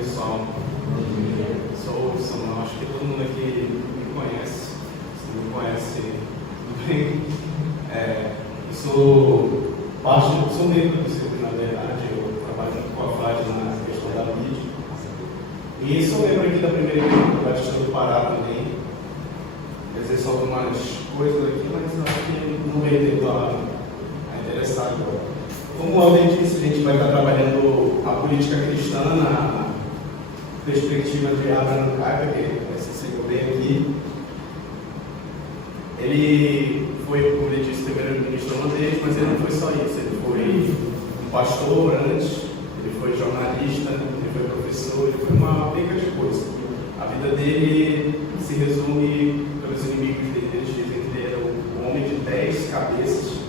pessoal. Sou o Samuel, acho que todo mundo aqui me conhece. Se não me conhece, tudo bem. Sou membro do CEP, na verdade. Eu trabalho muito com a Flávia na questão da mídia. E sou membro aqui da primeira igreja do Batista do Pará também. Quer dizer, só algumas coisas aqui, mas acho que não veio tempo a interessar agora. Como o Alden disse, a gente vai estar trabalhando a política cristã na perspectiva de Abraham Kuyper, que se seguiu bem aqui. Ele foi, como ele disse, primeiro-ministro holandês, mas ele não foi só isso. Ele foi um pastor antes, ele foi jornalista, ele foi professor, ele foi uma penca de coisa. A vida dele se resume, pelos inimigos dele, eles dizem que ele era um homem de 10 cabeças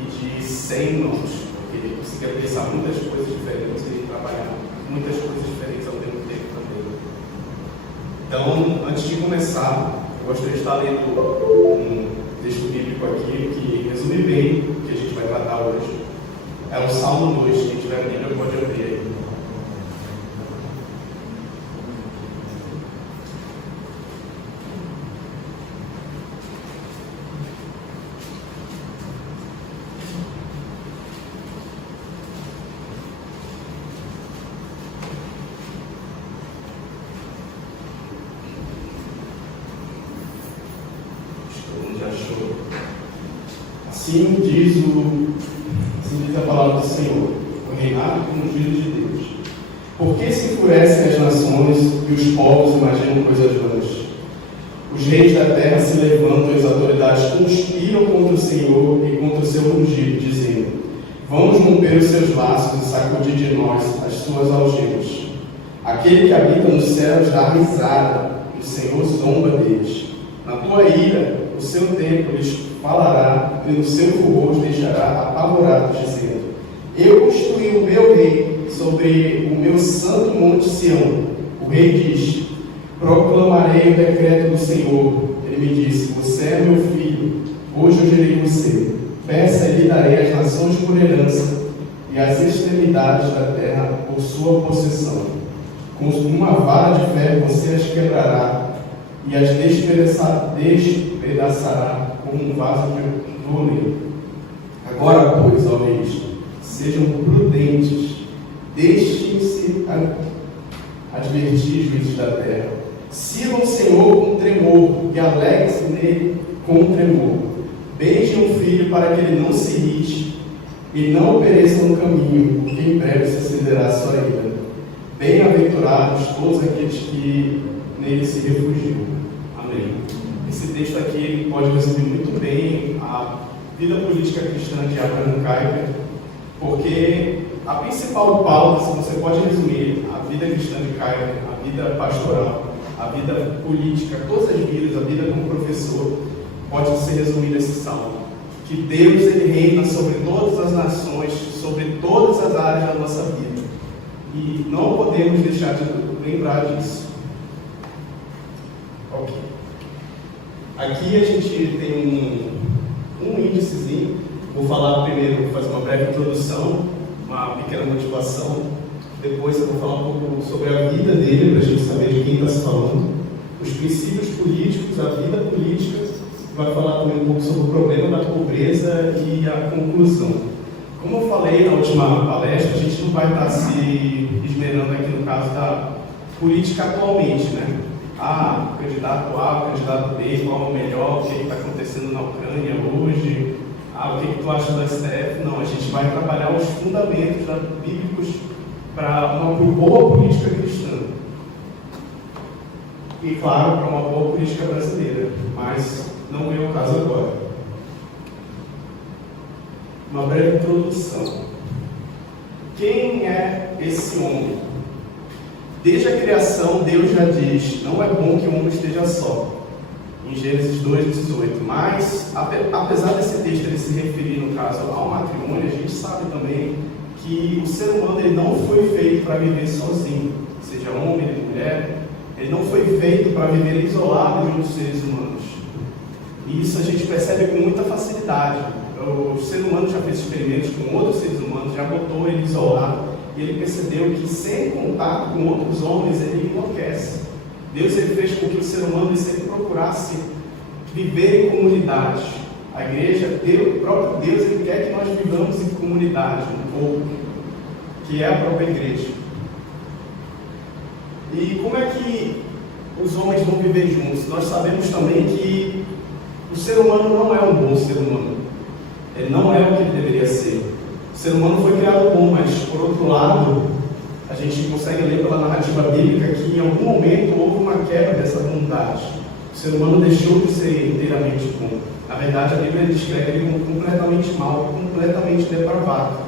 e de 100 mãos, porque ele conseguia pensar muitas coisas diferentes e trabalhar muitas coisas diferentes ao mesmo tempo também. Então, antes de começar, eu gostaria de estar lendo um texto bíblico aqui que resume bem o que a gente vai tratar hoje. É o Salmo 2, quem tiver Bíblia pode abrir aí. Assim diz a palavra do Senhor, o reinado como juízo de Deus. Por que se enfurecem as nações e os povos imaginam coisas vãs? Os reis da terra se levantam e as autoridades conspiram contra o Senhor e contra o seu ungido, dizendo: vamos romper os seus laços e sacudir de nós as suas algemas. Aquele que habita nos céus dá risada, e o Senhor zomba deles. Na tua ira, o seu tempo lhes falará, e no seu furor os deixará apavorados, dizendo: eu construí o meu rei sobre o meu santo monte Sião. O rei diz: proclamarei o decreto do Senhor. Ele me disse: você é meu filho, hoje eu gerei você. Peça e lhe darei as nações por herança e as extremidades da terra por sua possessão. Com uma vara de ferro você as quebrará e as despedaçará como um vaso de oleiro. Agora, pois, ó reis, sejam prudentes, deixem-se advertir, juízes da terra. Sirvam o Senhor com tremor e alegrem-se nele com tremor. Beijem o filho para que ele não se irrite e não pereça no caminho, porque em breve se acenderá a sua ira. Bem-aventurados todos aqueles que nele se refugiam. Amém. Esse texto aqui ele pode resumir muito bem a vida política cristã de Abraham Kuyper, porque a principal pauta, se você pode resumir a vida cristã de Kuyper, a vida pastoral, a vida política, todas as vidas, a vida como professor, pode ser resumida nesse salmo. Que Deus ele reina sobre todas as nações, sobre todas as áreas da nossa vida. E não podemos deixar de lembrar disso. Ok. Aqui a gente tem um índicezinho. Vou falar primeiro, vou fazer uma breve introdução, uma pequena motivação. Depois eu vou falar um pouco sobre a vida dele, para a gente saber de quem está se falando. Os princípios políticos, a vida política. Vai falar também um pouco sobre o problema da pobreza e a conclusão. Como eu falei na última palestra, a gente não vai estar se esmerando aqui no caso da política atualmente, né? O candidato A, o candidato B, qual é o melhor, o que está acontecendo na Ucrânia hoje, o que tu acha do STF? Não, a gente vai trabalhar os fundamentos bíblicos para uma boa política cristã. E, claro, para uma boa política brasileira, mas não é o caso agora. Uma breve introdução. Quem é esse homem? Desde a criação, Deus já diz: não é bom que o homem esteja só. Em Gênesis 2:18. Mas, apesar desse texto ele se referir, no caso, ao matrimônio, a gente sabe também que o ser humano ele não foi feito para viver sozinho, seja homem ou mulher. Ele não foi feito para viver isolado de outros seres humanos. E isso a gente percebe com muita facilidade. O ser humano já fez experimentos com outros seres humanos, já botou ele isolado. e ele percebeu que sem contato com outros homens ele enlouquece. Deus ele fez com que o ser humano ele sempre procurasse viver em comunidade. A igreja, o próprio Deus, ele quer que nós vivamos em comunidade, um povo, que é a própria igreja. E como é que os homens vão viver juntos? Nós sabemos também que o ser humano não é um bom ser humano. Ele não é o que ele deveria ser. O ser humano foi criado bom, mas por outro lado, a gente consegue ler pela narrativa bíblica que em algum momento houve uma quebra dessa bondade. O ser humano deixou de ser inteiramente bom. Na verdade, a Bíblia descreve ele como completamente mau, completamente depravado.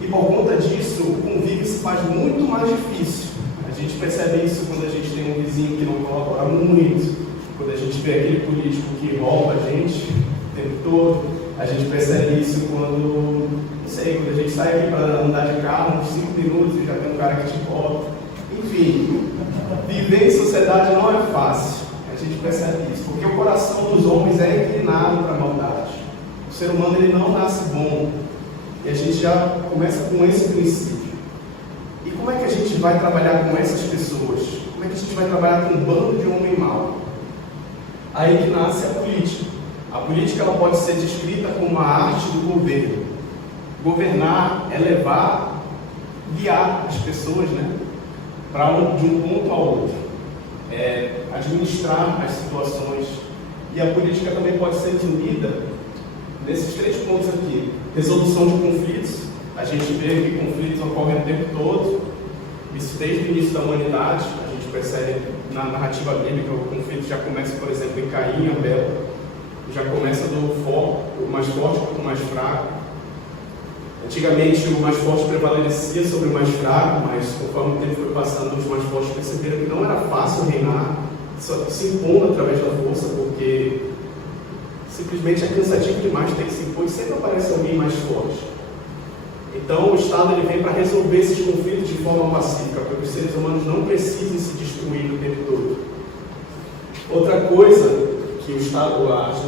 E por conta disso, o convívio se faz muito mais difícil. A gente percebe isso quando a gente tem um vizinho que não colabora muito, quando a gente vê aquele político que rouba a gente o tempo todo. A gente percebe isso quando, não sei, quando a gente sai aqui para andar de carro, uns 5 minutos e já tem um cara que te bota. Enfim, viver em sociedade não é fácil. A gente percebe isso, porque o coração dos homens é inclinado para a maldade. O ser humano ele não nasce bom. E a gente já começa com esse princípio. E como é que a gente vai trabalhar com essas pessoas? Como é que a gente vai trabalhar com um bando de homem mau? Aí que nasce a política. A política ela pode ser descrita como a arte do governo. Governar é levar, guiar as pessoas, né, de um ponto ao outro. Administrar as situações. E a política também pode ser resumida nesses 3 pontos aqui. Resolução de conflitos. A gente vê que conflitos ocorrem o tempo todo. Isso desde o início da humanidade. A gente percebe na narrativa bíblica o conflito já começa, por exemplo, em Caim e Abel. Já começa do mais forte para o mais fraco. Antigamente o mais forte prevalecia sobre o mais fraco, mas conforme o tempo foi passando, os mais fortes perceberam que não era fácil reinar, só se impondo através da força, porque simplesmente é cansativo demais ter que se impor e sempre aparece alguém mais forte. Então o Estado ele vem para resolver esses conflitos de forma pacífica, para que os seres humanos não precisem se destruir o tempo todo. Outra coisa que o Estado, a arte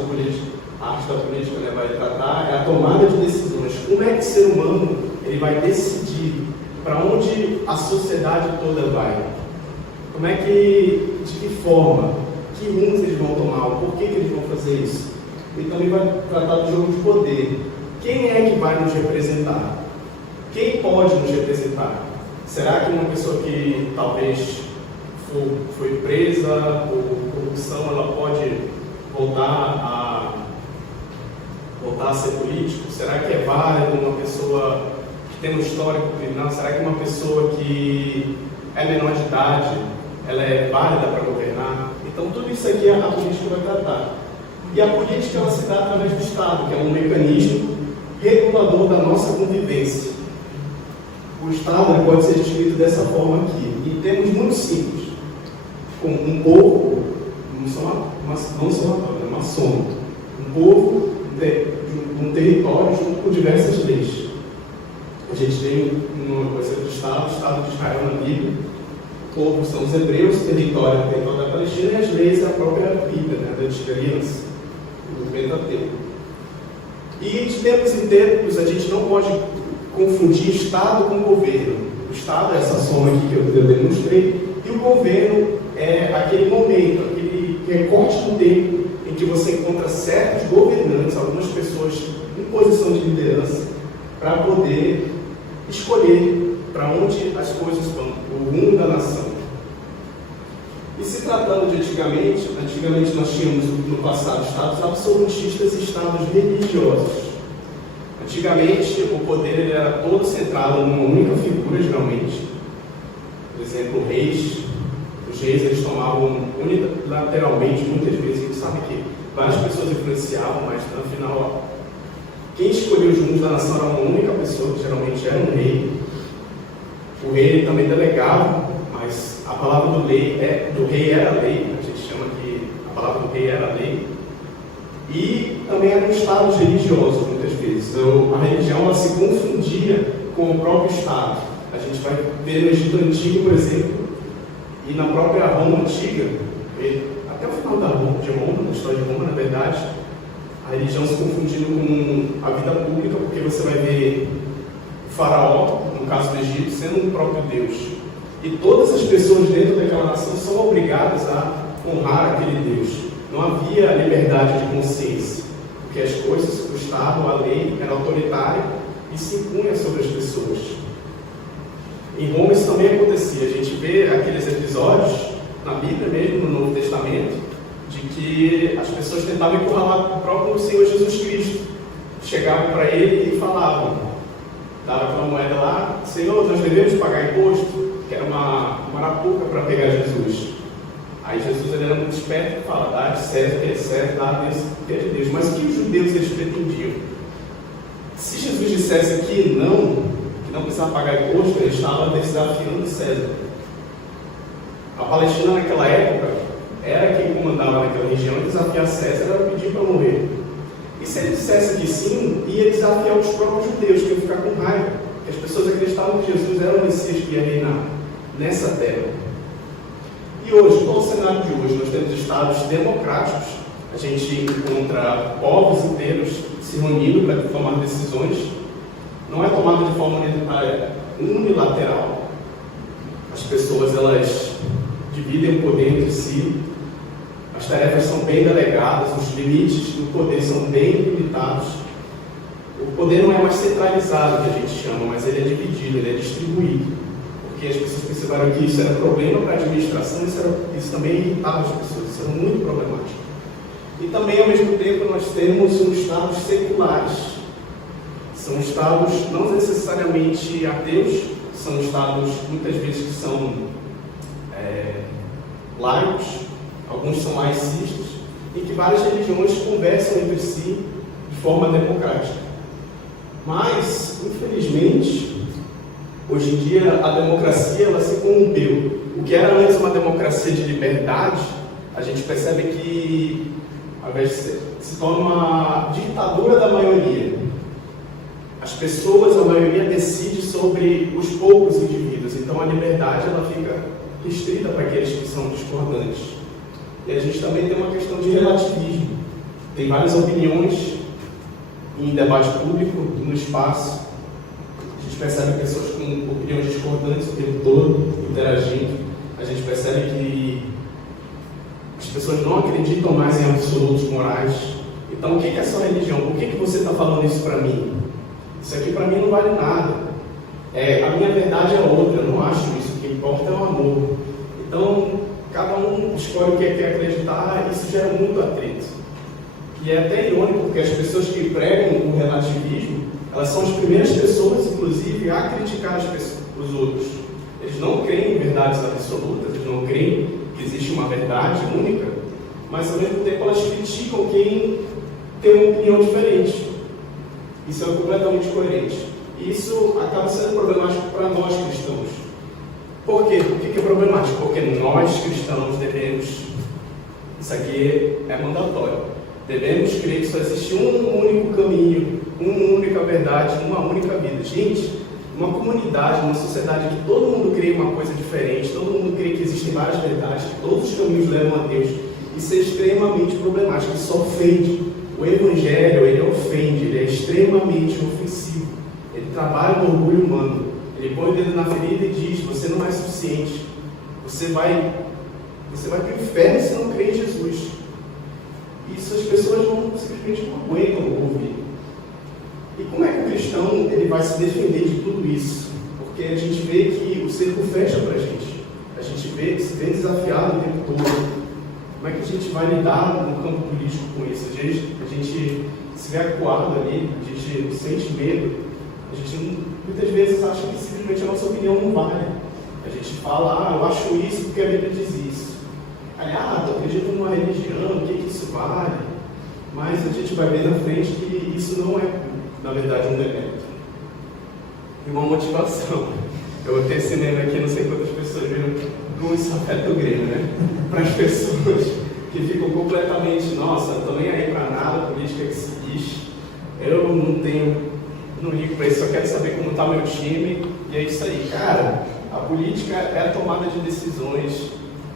da política né, vai tratar é a tomada de decisões. Como é que o ser humano ele vai decidir para onde a sociedade toda vai? Como é que, de que forma, que rumos eles vão tomar, o porquê que eles vão fazer isso? E também vai tratar do jogo de poder. Quem é que vai nos representar? Quem pode nos representar? Será que uma pessoa que talvez foi presa por corrupção, ela pode voltar a ser político? Será que é válido uma pessoa que tem um histórico criminal? Será que uma pessoa que é menor de idade, ela é válida para governar? Então tudo isso aqui a política vai tratar. E a política ela se dá através do Estado, que é um mecanismo regulador da nossa convivência. O Estado pode ser descrito dessa forma aqui, em termos muito simples, como um povo, é uma soma. Um povo um território junto com diversas leis. A gente tem uma coisa do Estado de Israel na Bíblia. O povo são os hebreus, o território é o território da Palestina e as leis é a própria Bíblia, né, da Antiga Aliança, do Pentateuco. E de tempos em tempos a gente não pode confundir Estado com governo. O Estado é essa soma aqui que eu demonstrei, e o governo é aquele momento, aquele recorte no tempo em que você encontra certos governantes, algumas pessoas em posição de liderança, para poder escolher para onde as coisas vão, o rumo da nação. E se tratando de antigamente nós tínhamos no passado estados absolutistas e estados religiosos. Antigamente o poder ele era todo centrado numa única figura, geralmente. Por exemplo, reis. Os reis eles tomavam unilateralmente, muitas vezes, a gente sabe que várias pessoas influenciavam, mas no final, quem escolhia os rumos da nação era uma única pessoa, que geralmente era um rei. O rei ele também delegava, mas a palavra do rei era lei, a gente chama que a palavra do rei era lei. E também eram estados religiosos, muitas vezes. Então, a religião ela se confundia com o próprio Estado. A gente vai ver no Egito Antigo, por exemplo, e na própria Roma Antiga, até o final da história de Roma, na verdade, a religião se confundindo com a vida pública, porque você vai ver o faraó, no caso do Egito, sendo o próprio Deus. E todas as pessoas dentro daquela nação são obrigadas a honrar aquele Deus. Não havia liberdade de consciência, porque as coisas, o Estado, a lei era autoritária e se impunha sobre as pessoas. Em Roma isso também acontecia. A gente vê aqueles episódios, na Bíblia mesmo, no Novo Testamento, de que as pessoas tentavam encurralar o próprio Senhor Jesus Cristo. Chegavam para ele e falavam, davam aquela moeda lá, Senhor, nós devemos pagar imposto, que era uma arapuca para pegar Jesus. Aí Jesus ele era muito esperto e fala, dá de César que é César, dá a Deus que é de Deus. Mas o que os judeus eles pretendiam? Se Jesus dissesse que não precisava pagar imposto, ele estava desafiando César. A Palestina naquela época era quem comandava naquela região, e desafiar César era pedir para morrer. E se ele dissesse que sim, ia desafiar os próprios judeus, que iam ficar com raiva. As pessoas acreditavam que Jesus era o Messias que ia reinar nessa terra. E hoje, qual o cenário de hoje? Nós temos estados democráticos, a gente encontra povos inteiros se reunindo para tomar decisões. Não é tomada de forma unilateral. As pessoas elas dividem o poder entre si, as tarefas são bem delegadas, os limites do poder são bem limitados. O poder não é mais centralizado, que a gente chama, mas ele é dividido, ele é distribuído. Porque as pessoas perceberam que isso era problema para a administração, isso também irritava as pessoas, isso era muito problemático. E também, ao mesmo tempo, nós temos os estados seculares. São estados não necessariamente ateus, são estados, muitas vezes, que são laicos, alguns são laicistas, em que várias religiões conversam entre si de forma democrática. Mas, infelizmente, hoje em dia a democracia ela se corrompeu. O que era antes uma democracia de liberdade, a gente percebe que, ao invés de se torna uma ditadura da maioria. As pessoas, a maioria, decide sobre os poucos indivíduos. Então a liberdade ela fica restrita para aqueles que são discordantes. E a gente também tem uma questão de relativismo. Tem várias opiniões em debate público, no espaço. A gente percebe pessoas com opiniões discordantes o tempo todo, interagindo. A gente percebe que as pessoas não acreditam mais em absolutos morais. Então, o que é a sua religião? Por que você está falando isso para mim? Isso aqui para mim não vale nada. A minha verdade é outra, eu não acho isso. O que importa é o amor. Então, cada um escolhe o que quer acreditar, e isso gera muito atrito. E é até irônico, porque as pessoas que pregam o relativismo, elas são as primeiras pessoas, inclusive, a criticar os outros. Eles não creem em verdades absolutas, eles não creem que existe uma verdade única, mas ao mesmo tempo elas criticam quem tem uma opinião diferente. Isso é completamente coerente. E isso acaba sendo problemático para nós cristãos. Por quê? Por que é problemático? Porque nós cristãos devemos, isso aqui é mandatório, devemos crer que só existe um único caminho, uma única verdade, uma única vida. Gente, uma comunidade, uma sociedade que todo mundo crê em uma coisa diferente, todo mundo crê que existem várias verdades, que todos os caminhos levam a Deus, isso é extremamente problemático, isso ofende. O Evangelho, ele ofende, ele é extremamente ofensivo. Ele trabalha no orgulho humano. Ele põe o dedo na ferida e diz, você não é suficiente. Você vai para o inferno se não crer em Jesus. Isso as pessoas simplesmente não aguentam ouvir. E como é que o cristão ele vai se defender de tudo isso? Porque a gente vê que o cerco fecha para a gente. A gente se vê desafiado o tempo todo. Como é que a gente vai lidar no campo político com isso? A gente se vê acuado ali, a gente sente medo, a gente muitas vezes acha que simplesmente a nossa opinião não vale. A gente fala, eu acho isso porque a Bíblia diz isso. Aí, eu acredito numa religião, o que isso vale? Mas a gente vai ver na frente que isso não é, na verdade, um demérito. E uma motivação. Eu vou ter esse meme aqui, não sei quantas pessoas viram, com isso afeta o Grêmio, né? Para as pessoas que ficam completamente, nossa, não estou nem aí para nada, política que se diz, eu não ligo para isso, só quero saber como está meu time, e é isso aí. Cara, a política é a tomada de decisões,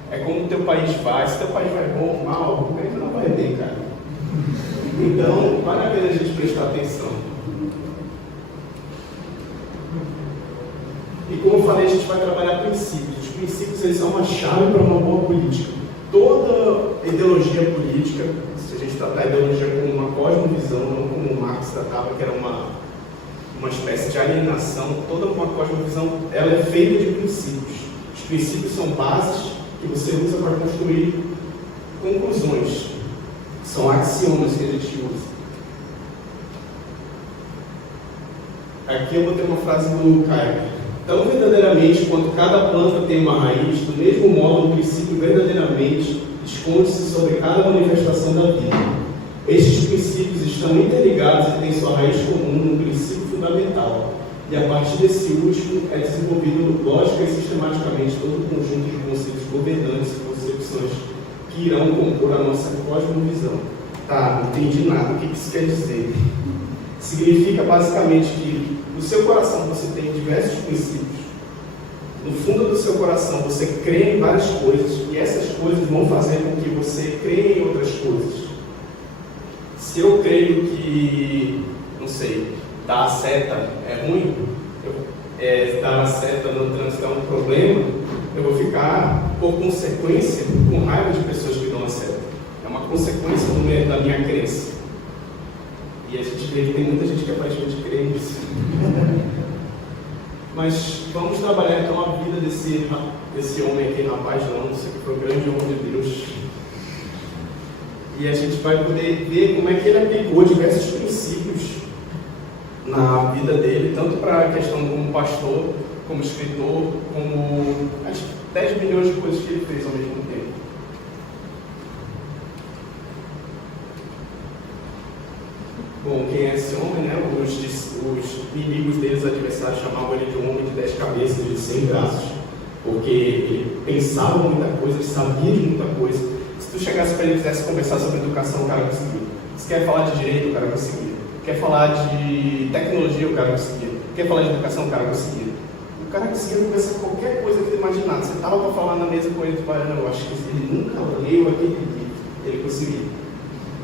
é como o teu país vai, se teu país vai bom ou mal, o Grêmio não vai bem, cara. Então, vale a pena a gente prestar atenção. E como eu falei, a gente vai trabalhar princípios. Os princípios, eles são uma chave para uma boa política. Toda ideologia política, se a gente tratar a ideologia como uma cosmovisão, não como Marx tratava, que era uma espécie de alienação, toda uma cosmovisão, ela é feita de princípios. Os princípios são bases que você usa para construir conclusões. São axiomas que a gente usa. Aqui eu vou ter uma frase do Caio. Tão verdadeiramente quanto cada planta tem uma raiz, do mesmo modo o princípio verdadeiramente esconde-se sobre cada manifestação da vida. Estes princípios estão interligados e têm sua raiz comum no princípio fundamental, e a partir desse último é desenvolvido lógica e sistematicamente todo o conjunto de conceitos governantes e concepções que irão compor a nossa cosmovisão. Tá, não entendi nada. O que isso quer dizer? Significa basicamente que no seu coração você tem diversos princípios. No fundo do seu coração você crê em várias coisas e essas coisas vão fazer com que você creia em outras coisas. Se eu creio que, não sei, dar a seta é ruim, dar a seta no trânsito é um problema, eu vou ficar, por consequência, com raiva de pessoas que dão a seta. É uma consequência da minha crença. E a gente vê que tem muita gente que aparentemente crê nisso. Mas vamos trabalhar então a vida desse homem aqui, rapaz, não sei que foi um grande homem de Deus. E a gente vai poder ver como é que ele aplicou diversos princípios na vida dele, tanto para a questão como pastor, como escritor, como acho que 10 milhões de coisas que ele fez ao mesmo tempo. Bom, quem é esse homem, né? Os inimigos dele, os adversários, chamavam ele de um homem de 10 cabeças, de 100 braços, porque ele pensava muita coisa, ele sabia de muita coisa. Se tu chegasse para ele e quisesse conversar sobre educação, o cara conseguia. Se quer falar de direito, o cara conseguia. Quer falar de tecnologia, o cara conseguia. Quer falar de educação, o cara conseguia. O cara conseguia conversar qualquer coisa que ele imaginasse. Você estava para falar na mesa com ele, tu fala, não, eu acho que ele nunca leu aquele livro. Ele conseguia.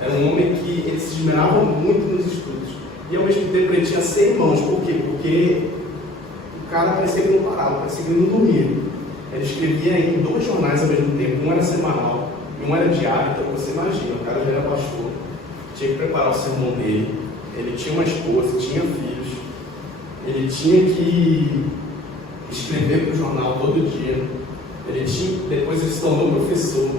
Era um homem que ele se esmerava muito nos estudos. E ao mesmo tempo ele tinha 100 irmãos. Por quê? Porque o cara parecia que não parava, parecia que ele não dormia. Ele escrevia em 2 jornais ao mesmo tempo. Um era semanal e um era diário. Então você imagina, o cara já era pastor. Tinha que preparar o sermão dele. Ele tinha uma esposa, tinha filhos. Ele tinha que escrever para o jornal todo dia. Depois ele se tornou professor.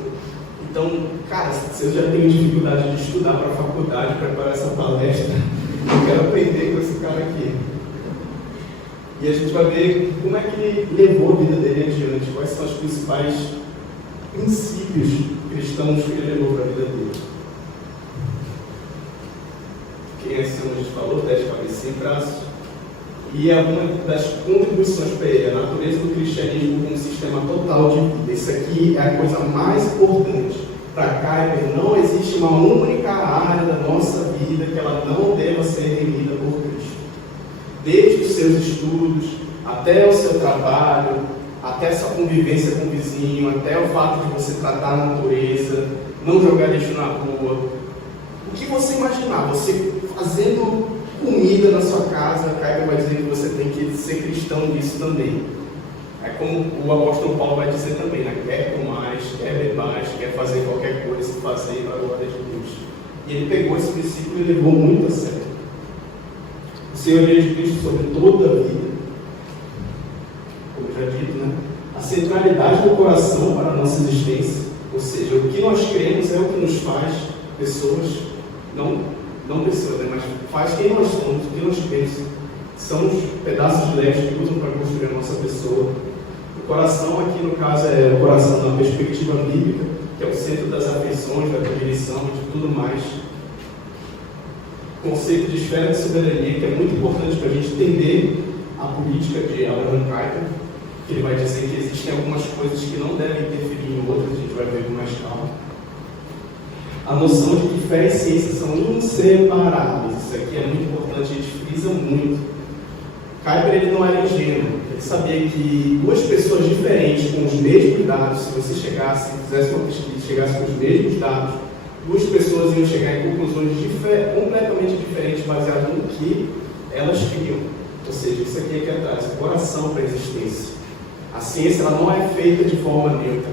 Então, cara, se eu já tenho dificuldade de estudar para a faculdade, preparar essa palestra, eu quero aprender com esse cara aqui. E a gente vai ver como é que ele levou a vida dele adiante, quais são os principais princípios cristãos que ele levou para a vida dele. Quem é esse homem? A gente falou, 10 cabeças sem braços. E é uma das contribuições para ele, a natureza do cristianismo como um sistema total de vida. Isso aqui é a coisa mais importante. Para Kuyper, não existe uma única área da nossa vida que ela não deva ser remida por Cristo. Desde os seus estudos, até o seu trabalho, até a sua convivência com o vizinho, até o fato de você tratar a natureza, não jogar lixo na rua. O que você imaginar, você fazendo comida na sua casa, Kuyper vai dizer que você tem que ser cristão nisso também. É como o apóstolo Paulo vai dizer também, né? Quer comais, quer bebais, quer fazer qualquer coisa, fazer para a glória de Deus. E ele pegou esse princípio e levou muito a sério. O senhorio de Cristo sobre toda a vida, como já dito, né? A centralidade do coração para a nossa existência, ou seja, o que nós cremos é o que nos faz pessoas, não pessoas, né? Mas faz quem nós somos, o que nós cremos. São os pedaços de leste que usam para construir a nossa pessoa. O coração aqui, no caso, é o coração na perspectiva bíblica, que é o centro das afeições, da cognição e de tudo mais. O conceito de esfera de soberania, que é muito importante para a gente entender a política de Abraham Kuyper, que ele vai dizer que existem algumas coisas que não devem interferir em outras, a gente vai ver com mais calma. A noção de que fé e ciência são inseparáveis. Isso aqui é muito importante, a gente frisa muito. Kuyper, ele não era ingênuo. Ele sabia que duas pessoas diferentes, com os mesmos dados, se você fizesse uma pesquisa e chegasse com os mesmos dados, duas pessoas iam chegar em conclusões completamente diferentes, baseadas no que elas criam. Ou seja, isso aqui é que traz o coração para a existência. A ciência ela não é feita de forma neutra.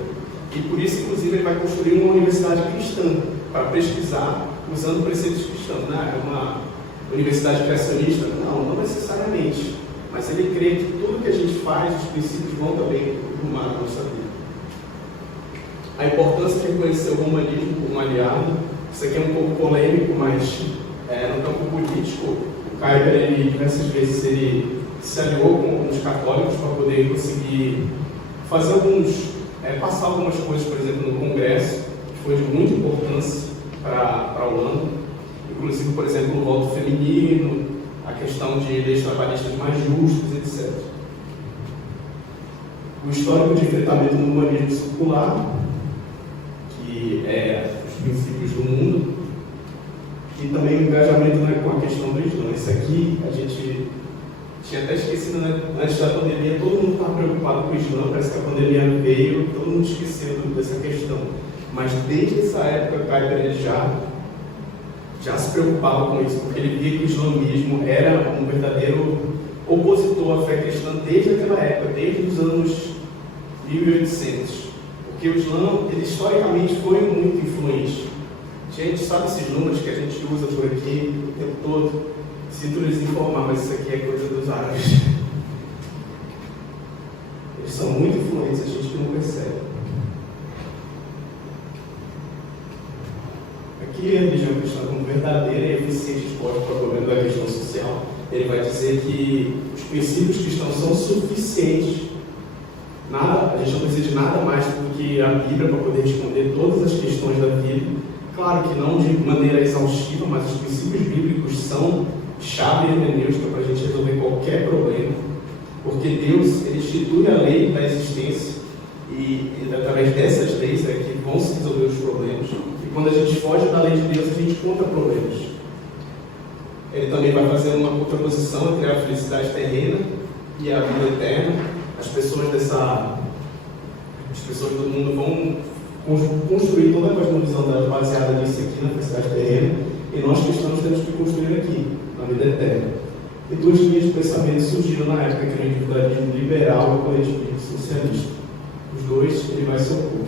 E por isso, inclusive, ele vai construir uma universidade cristã para pesquisar usando preceitos cristãos. Não é uma universidade criacionista? Não necessariamente. Mas ele crê que tudo que a gente faz, os princípios vão também rumar na nossa vida. A importância de reconhecer o humanismo como um aliado. Isso aqui é um pouco polêmico, mas no campo político, o Kuyper, ele diversas vezes ele se aliou com alguns católicos para poder conseguir fazer passar algumas coisas, por exemplo, no Congresso, que foi de muita importância para a Holanda, inclusive, por exemplo, o voto feminino, a questão de leis trabalhistas mais justas, etc. O histórico de enfrentamento no humanismo circular, que é os princípios do mundo, e também o engajamento com a questão do Islã. Isso aqui a gente tinha até esquecido, antes da pandemia, todo mundo estava preocupado com o Islã, parece que a pandemia veio, todo mundo esqueceu dessa questão. Mas desde essa época, Kuyper ele já se preocupava com isso, porque ele via que o islamismo era um verdadeiro opositor à fé cristã desde aquela época, desde os anos 1800. Porque o Islã, ele historicamente foi muito influente. A gente sabe esses números que a gente usa por aqui o tempo todo. Sinto lhes informar, mas isso aqui é coisa dos árabes. Eles são muito influentes, a gente não percebe. Aqui a religião cristã como verdadeira e eficiente resposta para o problema da questão social. Ele vai dizer que os princípios cristãos são suficientes. A gente não precisa de nada mais do que a Bíblia para poder responder todas as questões da vida. Claro que não de maneira exaustiva, mas os princípios bíblicos são chave hermenêutica para a gente resolver qualquer problema, porque Deus ele institui a lei da existência e através dessas leis é que vão se resolver os problemas. E quando a gente foge da lei de Deus, a gente encontra problemas. Ele também vai fazer uma contraposição entre a felicidade terrena e a vida eterna. As pessoas do mundo vão construir toda a cosmovisão delas baseada nisso aqui na felicidade terrena, e nós cristãos temos que construir aqui na vida eterna. E duas linhas de pensamento surgiram na época, que era o individualismo liberal e o coletivismo socialista. Os dois ele vai se opor.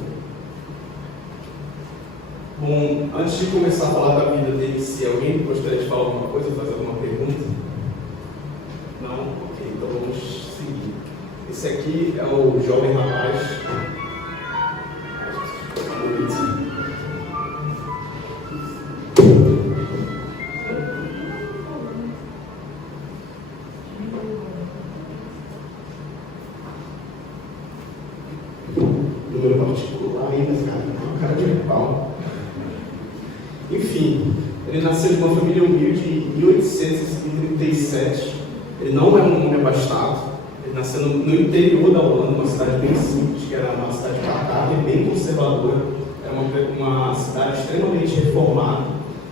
Bom, antes de começar a falar da vida dele, se alguém gostaria de falar alguma coisa, fazer alguma pergunta? Não? Ok, então vamos seguir. Esse aqui é o jovem rapaz. Número particular ainda, cara de pau. Enfim, ele nasceu de uma família humilde em 1837. Ele não é um homem abastado. Ele nasceu no interior da Holanda, uma cidade bem simples, que era uma cidade pacata e bem conservadora. Era uma cidade extremamente reformada,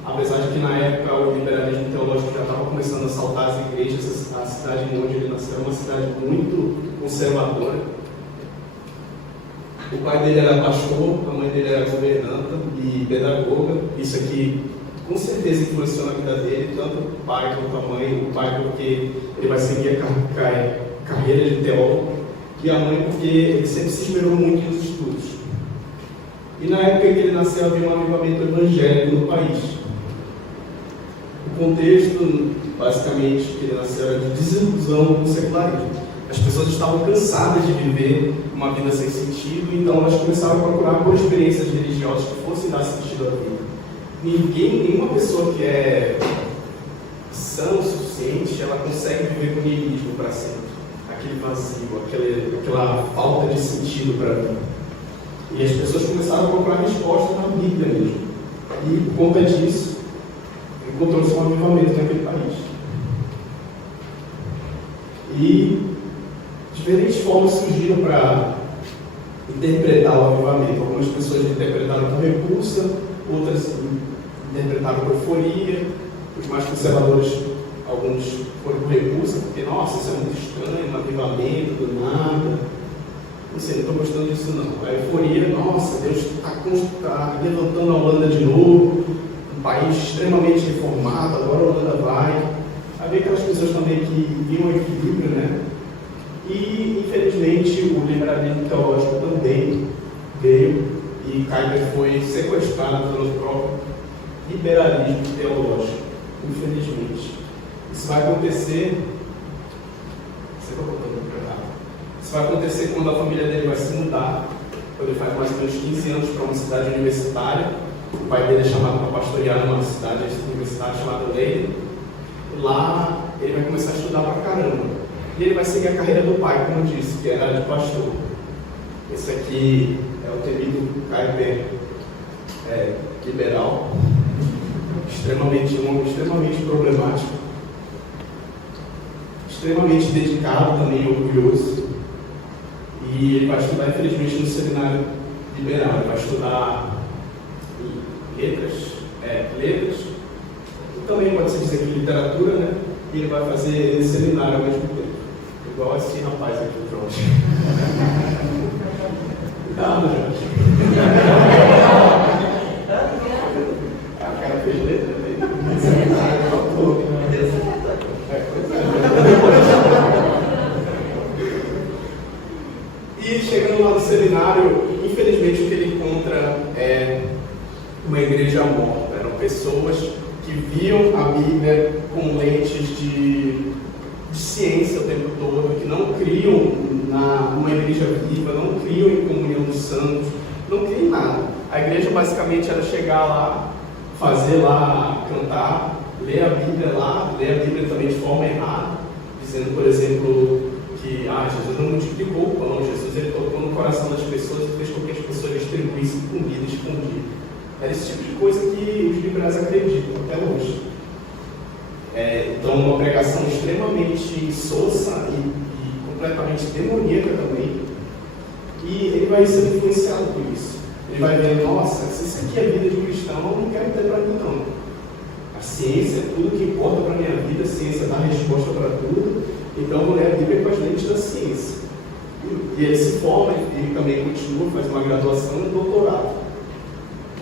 apesar de que na época o liberalismo teológico já estava começando a saltar as igrejas. A cidade onde ele nasceu era uma cidade muito conservadora. O pai dele era pastor, a mãe dele era governanta e pedagoga. Isso aqui com certeza influenciou na vida dele, tanto o pai quanto a mãe. O pai porque ele vai seguir a carreira de teólogo, e a mãe porque ele sempre se esmerou muito nos estudos. E na época em que ele nasceu havia um avivamento evangélico no país. O contexto, basicamente, que ele nasceu era de desilusão com o secularismo. As pessoas estavam cansadas de viver uma vida sem sentido, então elas começaram a procurar por experiências religiosas que fossem dar sentido à vida. Nenhuma pessoa que é sã o suficiente, ela consegue viver com niilismo para sempre. Aquele vazio, aquela falta de sentido para a vida. E as pessoas começaram a procurar respostas na Bíblia mesmo. E por conta disso, encontrou-se um avivamento naquele país. E diferentes formas surgiram para interpretar o avivamento. Algumas pessoas interpretaram com repulsa, outras interpretaram com euforia. Os mais conservadores, alguns foram com repulsa, porque, nossa, isso é muito estranho, um avivamento do nada. Não sei, não estou gostando disso não. A euforia, nossa, Deus está levantando a Holanda de novo, um país extremamente reformado, agora a Holanda vai. A havia aquelas pessoas também que viam o equilíbrio, né? E, infelizmente, o liberalismo teológico também veio e Kuyper foi sequestrado pelo próprio liberalismo teológico, infelizmente. Isso vai acontecer. Isso vai acontecer quando a família dele vai se mudar, quando ele faz mais ou menos 15 anos para uma cidade universitária. O pai dele é chamado para pastorear numa cidade universitária chamada Leiden. Lá ele vai começar a estudar pra caramba. E ele vai seguir a carreira do pai, como eu disse, que era de pastor. Esse aqui é o temido Kuyper liberal, um homem extremamente problemático, extremamente dedicado também, orgulhoso. E ele vai estudar, infelizmente, no seminário liberal. Ele vai estudar letras, e também pode-se dizer que literatura, né? E ele vai fazer esse seminário ao mesmo tempo. Igual esse rapaz aqui, pronto. Cuidado, gente. O cara fez letra, né? E chegando lá no seminário, infelizmente o que ele encontra é uma igreja morta. Eram pessoas que viam a Bíblia com lentes de ciência o tempo todo, que não criam numa igreja viva, não criam em comunhão dos santos, não criam em nada. A igreja basicamente era chegar lá, fazer lá, cantar, ler a Bíblia lá, ler a Bíblia também de forma errada, dizendo, por exemplo, que Jesus não multiplicou o pão, Jesus ele tocou no coração das pessoas e fez com que as pessoas distribuíssem comida escondida. Era esse tipo de coisa que os liberais acreditam até hoje. Então, uma pregação extremamente insossa e completamente demoníaca também. E ele vai ser influenciado por isso. Ele vai ver, nossa, se isso aqui é vida de cristão, eu não quero ter para mim não. A ciência é tudo que importa para a minha vida, a ciência dá resposta para tudo, então eu vou ler a Bíblia com as lentes da ciência. E ele se forma, ele também continua, faz uma graduação e um doutorado.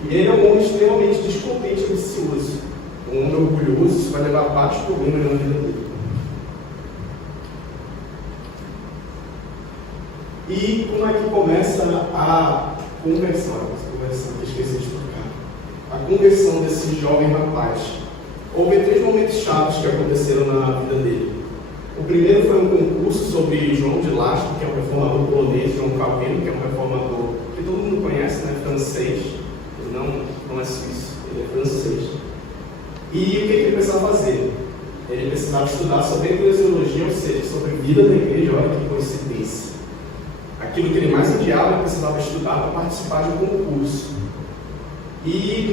E ele é um homem extremamente descontente e ambicioso. Um homem orgulhoso, isso vai levar a vários problemas na vida dele. E como é que começa a conversão? Que esqueci de explicar. A conversão desse jovem rapaz. Houve 3 momentos chaves que aconteceram na vida dele. O primeiro foi um concurso sobre João de Lasco, que é um reformador polonês, João Calvino, que é um reformador que todo mundo conhece, né? Francês. Ele não é suíço, ele é francês. E o que ele precisava fazer? Ele precisava estudar sobre eclesiologia, ou seja, sobre a vida da igreja. Olha que coincidência. Aquilo que ele mais odiava, ele precisava estudar para participar de um concurso. E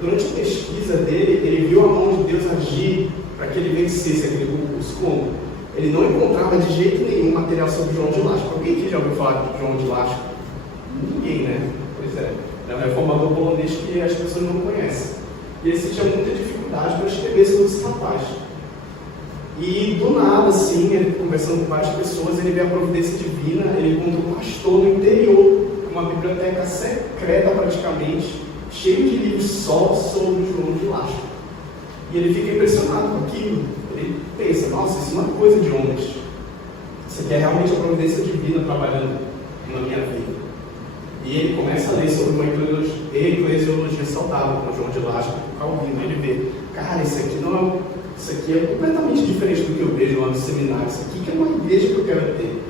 durante a pesquisa dele, ele viu a mão de Deus agir para que ele vencesse aquele concurso. Como? Ele não encontrava de jeito nenhum material sobre João de Lasco. Alguém aqui já ouviu falar de João de Lasco? Ninguém, né? Pois é. É um reformador polonês que as pessoas não conhecem. E ele sentia muita dificuldade para escrever sobre esse rapaz. E do nada, assim, ele conversando com várias pessoas, ele vê a providência divina, ele encontra um pastor no interior, uma biblioteca secreta praticamente, cheio de livros só sobre João de Lasco. E ele fica impressionado com aquilo. Ele pensa, nossa, isso não é coisa de homens. Isso aqui é realmente a providência divina trabalhando na minha vida. E ele começa a ler sobre uma eclesiologia saudável com João de Lasco, Calvino. Ele vê, cara, isso aqui é completamente diferente do que eu vejo lá no seminário. Isso aqui que é uma igreja que eu quero ter.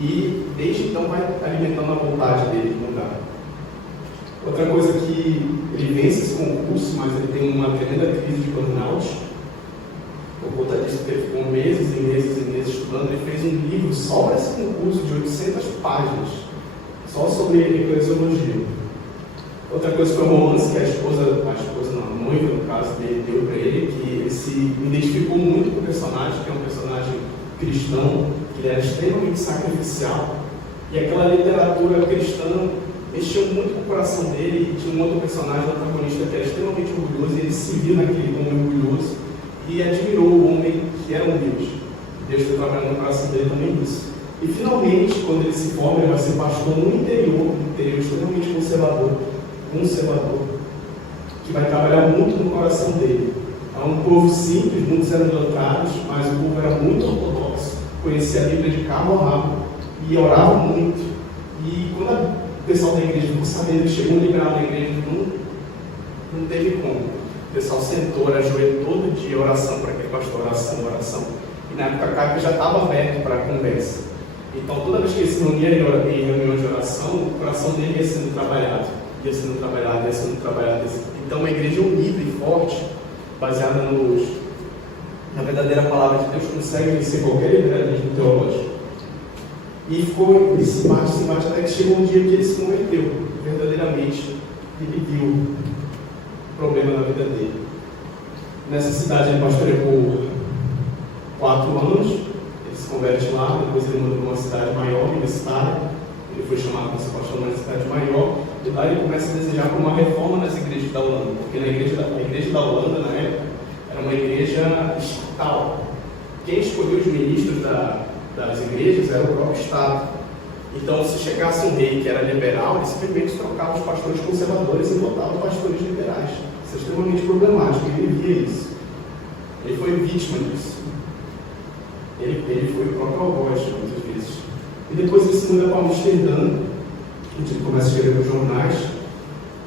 E desde então vai alimentando a vontade dele de mudar. Outra coisa que ele vence esse concurso, mas ele tem uma tremenda crise de burnout. Por conta disso, ele ficou meses e meses e meses estudando. Ele fez um livro só para esse concurso de 800 páginas, só sobre eclesiologia. Outra coisa foi um romance que a noiva, no caso, dele deu para ele, que ele se identificou muito com o personagem, que é um personagem cristão, que ele era extremamente sacrificial, e aquela literatura cristã mexeu muito com o coração dele. E tinha um outro personagem, o protagonista, que era extremamente orgulhoso, e ele se viu naquele homem orgulhoso e admirou o homem que era humilde. Deus está trabalhando no coração dele também nisso. E finalmente, quando ele se forma, ele vai ser pastor no interior extremamente conservador, que vai trabalhar muito no coração dele. É um povo simples, muitos eram doutrados, mas o povo era muito ortodoxo, conhecia a Bíblia de cabo a rabo e orava muito. E quando o pessoal da igreja ficou sabendo que chegou um liberal da igreja, não teve como. O pessoal sentou, era joelho todo dia, oração para aquele pastor, oração. E na época a Caipa já estava aberto para a conversa. Então toda vez que ele se reunia em reunião de oração, o coração dele ia sendo trabalhado. Então uma igreja unida e forte, baseada na verdadeira palavra de Deus, consegue vencer qualquer liberalismo teológico. E ficou esse embate até que chegou um dia que ele se converteu verdadeiramente. Ele viu o problema na vida dele. Nessa cidade ele pastoreou por 4 anos, ele se converte lá, depois ele mudou para uma cidade maior, universitária, ele foi chamado para ser pastor numa cidade maior, e lá ele começa a desejar por uma reforma nas igrejas da Holanda, porque a igreja da Holanda, na época, era uma igreja estatal. Quem escolheu os ministros das igrejas era o próprio Estado. Então, se chegasse um rei que era liberal, ele simplesmente trocava os pastores conservadores e botava pastores liberais. Isso é extremamente problemático, ele via isso. Ele foi vítima disso. Ele foi o próprio algoz, muitas vezes. E depois ele se muda para Amsterdã, onde ele começa a escrever nos jornais,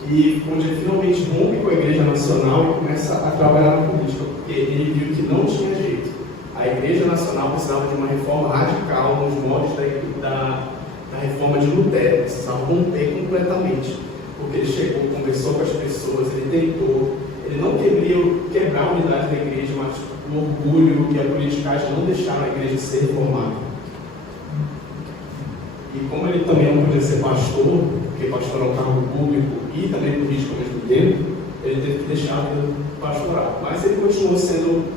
e onde ele finalmente rompe com a Igreja Nacional e começa a trabalhar na política, porque ele viu que não tinha jeito. A Igreja Nacional precisava de uma reforma radical nos moldes da reforma de Lutero, precisava romper completamente, porque ele chegou, conversou com as pessoas, ele tentou, ele não quebrar a unidade da igreja, mas o orgulho e a politicagem não deixaram a igreja ser reformada. E como ele também não podia ser pastor, porque pastor é um cargo público e também político ao mesmo tempo, ele teve que deixar de pastorar. Mas ele continuou sendo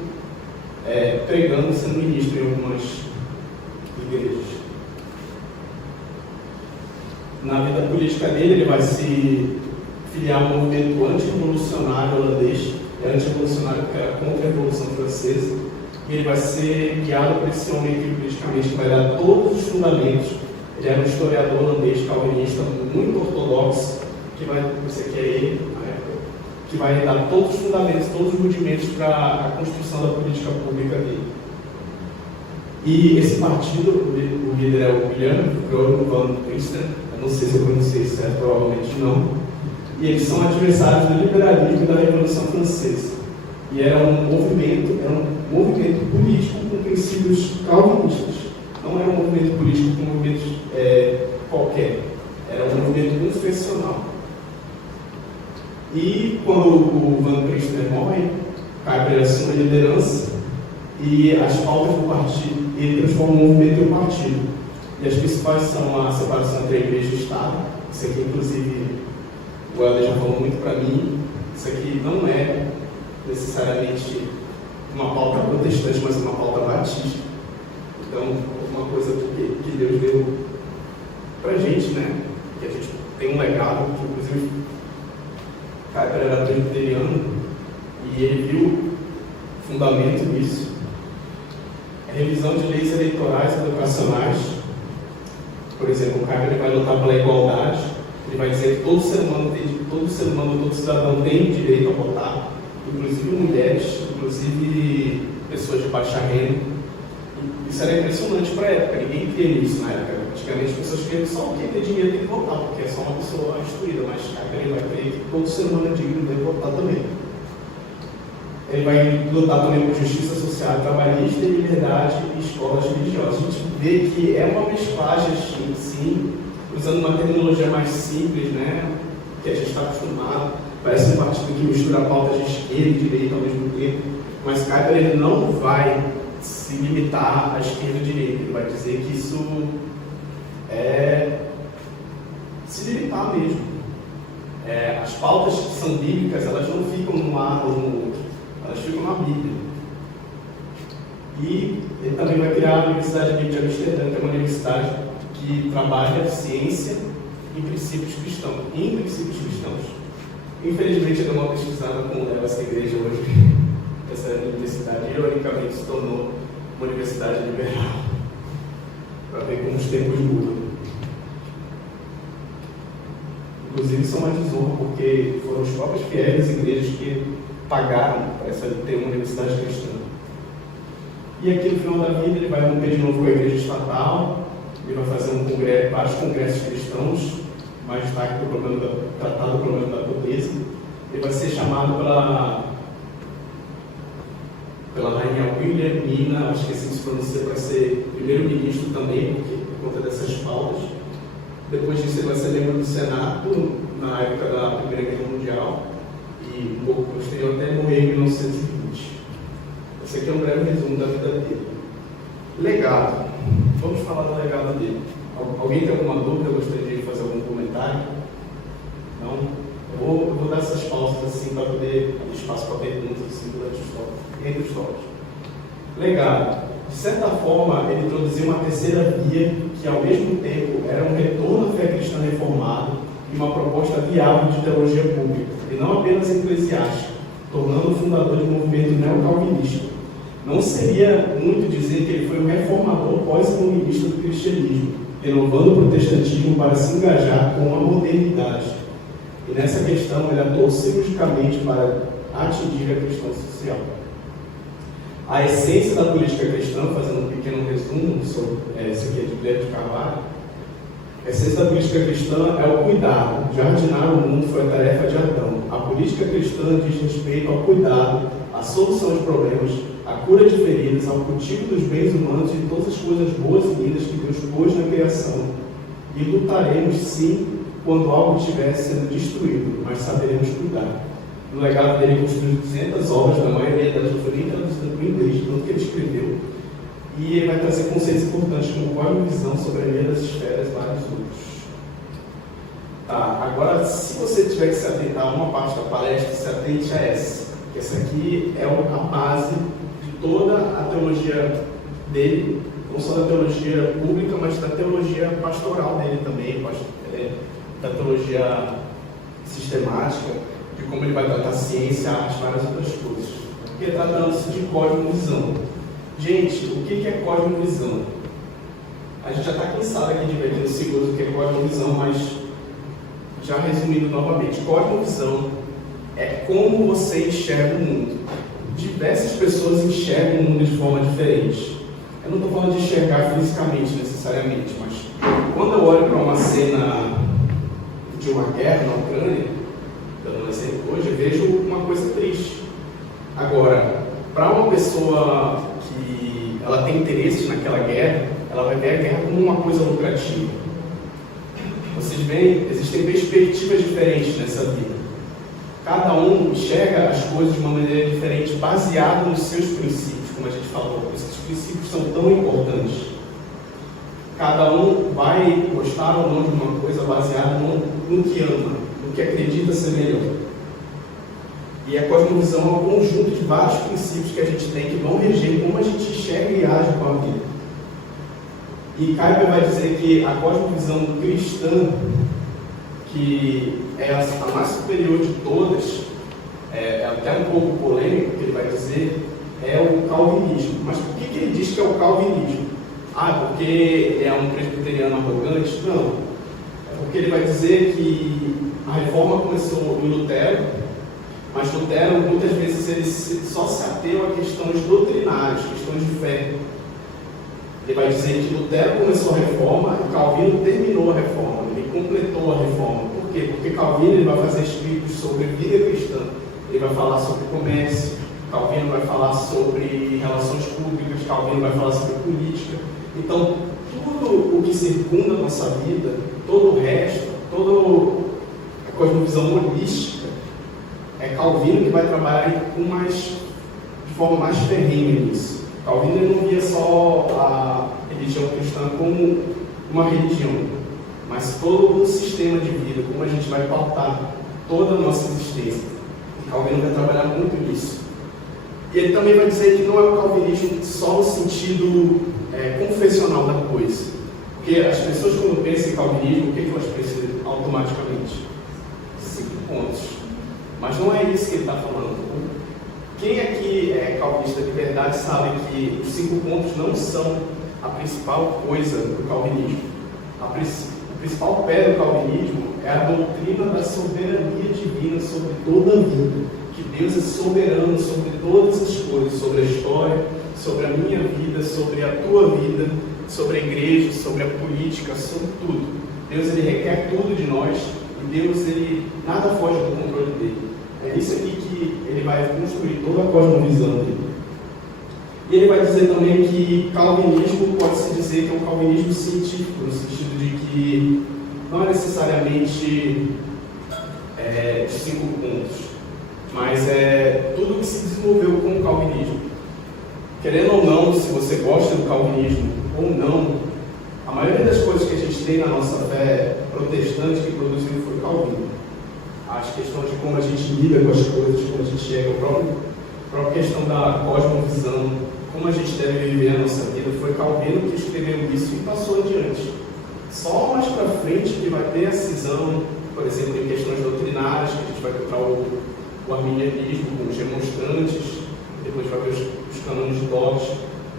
pregando, sendo ministro em algumas igrejas. Na vida política dele, ele vai se filiar ao movimento anti-revolucionário holandês. Era anti-revolucionário porque era contra a Revolução Francesa. E ele vai ser guiado por esse homem aqui politicamente, que vai dar todos os fundamentos. Ele era um historiador holandês, calvinista, muito ortodoxo, que vai dar todos os fundamentos, todos os rudimentos para a construção da política pública dele. E esse partido, o líder é o William Van Prinster, não sei se eu pronunciei certo, provavelmente não. E eles são adversários do liberalismo e da Revolução Francesa. E era um movimento político com princípios calvinistas. Não era um movimento político com movimentos qualquer. Era um movimento confessional. E quando o Van Prinster morre, Kuyper assume a liderança e as pautas do partido, ele transforma o movimento em um partido. E as principais são a separação entre a igreja e o Estado. Isso aqui, inclusive, o Helder já falou muito para mim. Isso aqui não é necessariamente uma pauta protestante, mas uma pauta batista. Então, uma coisa que Deus deu para a gente, né? Que a gente tem um legado, que inclusive Kuyper era presbiteriano e ele viu o fundamento nisso. A revisão de leis eleitorais e educacionais. Por exemplo, o Kuyper vai lutar pela igualdade. Ele vai dizer que todo cidadão tem direito a votar, inclusive mulheres, inclusive pessoas de baixa renda. Isso era impressionante para a época, ninguém cria nisso na época. Antigamente as pessoas criam só quem tem dinheiro tem que votar, porque é só uma pessoa instruída, mas Kuyper vai crer que todo ser humano é digno de votar também. Ele vai lutar também por justiça social, trabalhista e liberdade e escolas religiosas. A gente vê que é uma mesclagem, sim, usando uma terminologia mais simples, né, que a gente está acostumado. Parece um partido que mistura pautas de esquerda e direita ao mesmo tempo, mas Kuyper ele não vai se limitar à esquerda e direita. Ele vai dizer que isso é se limitar mesmo. As pautas que são bíblicas, elas não ficam num lado ou no outro. Elas ficam na Bíblia. E ele também vai criar a Universidade Bíblica de Amsterdã, que é uma universidade que trabalha ciência e princípios cristãos. Infelizmente, eu dei uma pesquisada com essa igreja hoje. Essa universidade, ironicamente, se tornou uma universidade liberal. Para ver como os tempos mudam. Inclusive, isso é uma desonra, porque foram os próprios fiéis das igrejas que pagaram para ter uma universidade cristã. E aqui no final da vida ele vai romper de novo com a igreja estatal, ele vai fazer vários congressos cristãos, mais tarde tratado do problema da pobreza. Ele vai ser chamado pela rainha Wilhelmina, acho que assim se pronuncia, vai ser primeiro-ministro também, por conta dessas pautas. Depois disso ele vai ser membro do Senado, na época da Primeira Guerra Mundial, e um pouco posterior até morrer em 1920. Esse aqui é um breve resumo da vida dele. Legado. Vamos falar do legado dele. Alguém tem alguma dúvida? Gostaria de fazer algum comentário? Não? Eu vou dar essas pausas assim para poder dar espaço para perguntas assim, entre os tópicos. Legado. De certa forma, ele introduziu uma terceira via que, ao mesmo tempo, era um retorno à fé cristã reformada e uma proposta viável de teologia pública, e não apenas eclesiástica, tornando o fundador de um movimento neocalvinista. Não seria muito dizer que ele foi um reformador pós-comunista do cristianismo, renovando o protestantismo para se engajar com a modernidade. E nessa questão ele atuou cirurgicamente para atingir a questão social. A essência da política cristã, fazendo um pequeno resumo sobre esse aqui é de Guilherme de Carvalho, a essência da política cristã é o cuidado. Jardinar o mundo foi a tarefa de Adão. A política cristã diz respeito ao cuidado, à solução de problemas, à cura de feridas, ao cultivo dos bens humanos e todas as coisas boas e lindas que Deus pôs na criação. E lutaremos, sim, quando algo estiver sendo destruído, mas saberemos cuidar. No legado dele, construiu 200 obras, a maioria delas não foi nem traduzida para o inglês, tanto que ele escreveu. E ele vai trazer conceitos importantes como cosmovisão, soberania das esferas e vários outros. Tá, agora, se você tiver que se atentar a uma parte da palestra, se atente a essa. Que essa aqui é a base de toda a teologia dele, não só da teologia pública, mas da teologia pastoral dele também, da teologia sistemática, de como ele vai tratar ciência, arte, várias outras coisas. Porque tratando-se de cosmovisão. Gente, o que é cosmovisão? A gente já está cansado aqui de ver no segundo o que é cosmovisão, mas já resumindo novamente, cosmovisão é como você enxerga o mundo. Diversas pessoas enxergam o mundo de forma diferente. Eu não estou falando de enxergar fisicamente necessariamente, mas quando eu olho para uma cena de uma guerra na Ucrânia, dando um exemplo hoje, eu vejo uma coisa triste. Agora, para uma pessoa que ela tem interesses naquela guerra, ela vai ver a guerra como uma coisa lucrativa. Vocês veem, existem perspectivas diferentes nessa vida. Cada um enxerga as coisas de uma maneira diferente, baseado nos seus princípios, como a gente falou. Por isso que os princípios são tão importantes. Cada um vai gostar ou não de uma coisa baseada no que ama, no que acredita ser melhor. E a cosmovisão é um conjunto de vários princípios que a gente tem que vão reger como a gente enxerga e age com a vida. E Kuyper vai dizer que a cosmovisão cristã, que é a mais superior de todas, é até um pouco polêmico, que ele vai dizer, é o calvinismo. Mas por que ele diz que é o calvinismo? Porque ele é um presbiteriano arrogante? Não. É porque ele vai dizer que a reforma começou em Lutero, mas Lutero, muitas vezes, ele só se ateu a questões doutrinárias, questões de fé. Ele vai dizer que Lutero começou a reforma e Calvino terminou a reforma, ele completou a reforma. Por quê? Porque Calvino ele vai fazer escritos sobre vida cristã, ele vai falar sobre comércio, Calvino vai falar sobre relações públicas, Calvino vai falar sobre política. Então, tudo o que circunda a nossa vida, todo o resto, toda a cosmovisão holística, é Calvino que vai trabalhar de forma mais ferrenha nisso. Calvino ele não via só a religião cristã como uma religião, mas todo o sistema de vida, como a gente vai pautar toda a nossa existência. Calvino vai trabalhar muito nisso. E ele também vai dizer que não é o calvinismo só no sentido confessional da coisa. Porque as pessoas, quando pensam em calvinismo, o que elas pensam automaticamente? 5 pontos. Mas não é isso que ele está falando. Quem aqui é calvinista de verdade sabe que os 5 pontos não são a principal coisa do calvinismo. O principal pé do calvinismo é a doutrina da soberania divina sobre toda a vida, que Deus é soberano sobre todas as coisas, sobre a história, sobre a minha vida, sobre a tua vida, sobre a igreja, sobre a política, sobre tudo. Deus, ele requer tudo de nós, e Deus, ele nada foge do controle dele. É isso aqui que ele vai construir toda a cosmovisão dele. E ele vai dizer também que calvinismo pode-se dizer que é um calvinismo científico, no sentido de que não é necessariamente de 5 pontos, mas é tudo que se desenvolveu com o calvinismo. Querendo ou não, se você gosta do calvinismo ou não, a maioria das coisas que a gente tem na nossa fé protestante que produziu foi Calvino. As questões de como a gente lida com as coisas, como a gente chega, a própria questão da cosmovisão, como a gente deve viver a nossa vida, foi Calvino que escreveu isso e passou adiante. Só mais para frente que vai ter a cisão, por exemplo, em questões doutrinárias, que a gente vai encontrar o arminianismo com os remonstrantes, depois vai ver os cânones dogmas,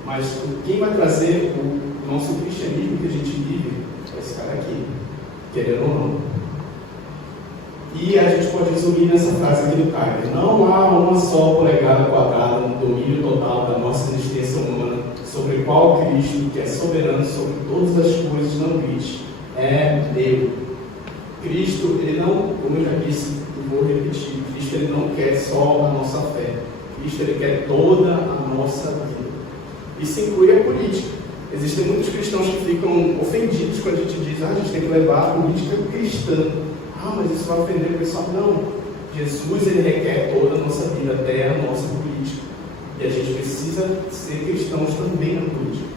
mas quem vai trazer o nosso cristianismo que a gente vive é esse cara aqui, querendo ou não. E a gente pode resumir nessa frase aqui do Kuyper: não há uma só polegada quadrada no domínio total da nossa existência humana, sobre o qual Cristo, que é soberano sobre todas as coisas, não grite, é meu. Cristo, ele não, como eu já disse, e vou repetir, Cristo, ele não quer só a nossa fé. Cristo, ele quer toda a nossa vida. Isso inclui a política. Existem muitos cristãos que ficam ofendidos quando a gente diz: a gente tem que levar a política cristã. Mas isso vai ofender o pessoal. Não. Jesus, ele requer toda a nossa vida, até a nossa política. E a gente precisa ser cristãos também na política.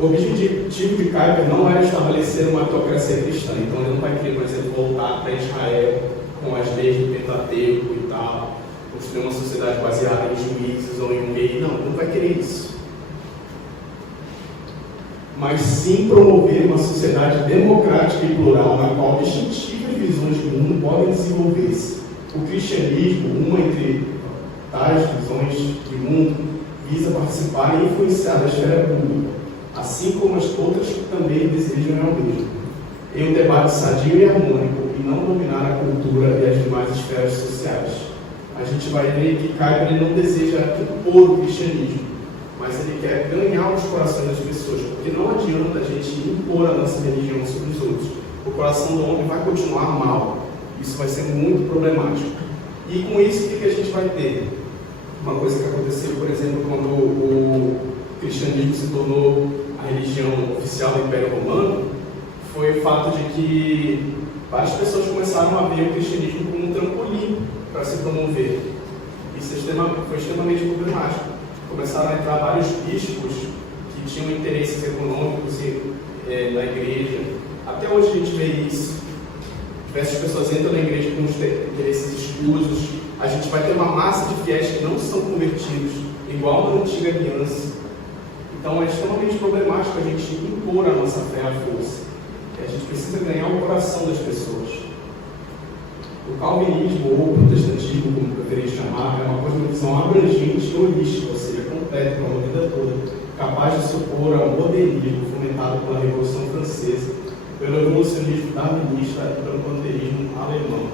O objetivo de Kuyper não era estabelecer uma teocracia cristã. Então ele não vai querer, por exemplo, voltar para Israel com as leis do Pentateuco e tal, construir uma sociedade baseada em juízes ou em um rei. Não vai querer isso. Mas sim promover uma sociedade democrática e plural, na qual distintivas visões de mundo podem desenvolver-se. O cristianismo, uma entre tais visões de mundo, visa participar e influenciar a esfera pública, assim como as outras que também desejam o mesmo, em um debate sadio e harmônico, e não dominar a cultura e as demais esferas sociais. A gente vai ver que Kuyper não deseja impor o cristianismo, mas ele quer ganhar os corações das pessoas, porque não adianta a gente impor a nossa religião sobre os outros. O coração do homem vai continuar mal. Isso vai ser muito problemático. E com isso, o que a gente vai ter? Uma coisa que aconteceu, por exemplo, quando o cristianismo se tornou a religião oficial do Império Romano, foi o fato de que várias pessoas começaram a ver o cristianismo como um trampolim para se promover. Isso foi extremamente problemático. Começaram a entrar vários bispos que tinham interesses econômicos na igreja. Até hoje a gente vê isso. Diversas pessoas entram na igreja com interesses escusos. A gente vai ter uma massa de fiéis que não são convertidos, igual na antiga aliança. Então é extremamente problemático a gente impor a nossa fé à força. A gente precisa ganhar o coração das pessoas. O calvinismo, ou o protestantismo, como preferir chamar, é uma cosmovisão abrangente e holística, ou seja, completa, para uma vida toda, capaz de se opor ao modernismo fomentado pela Revolução Francesa, pelo evolucionismo darwinista e pelo panteísmo alemão.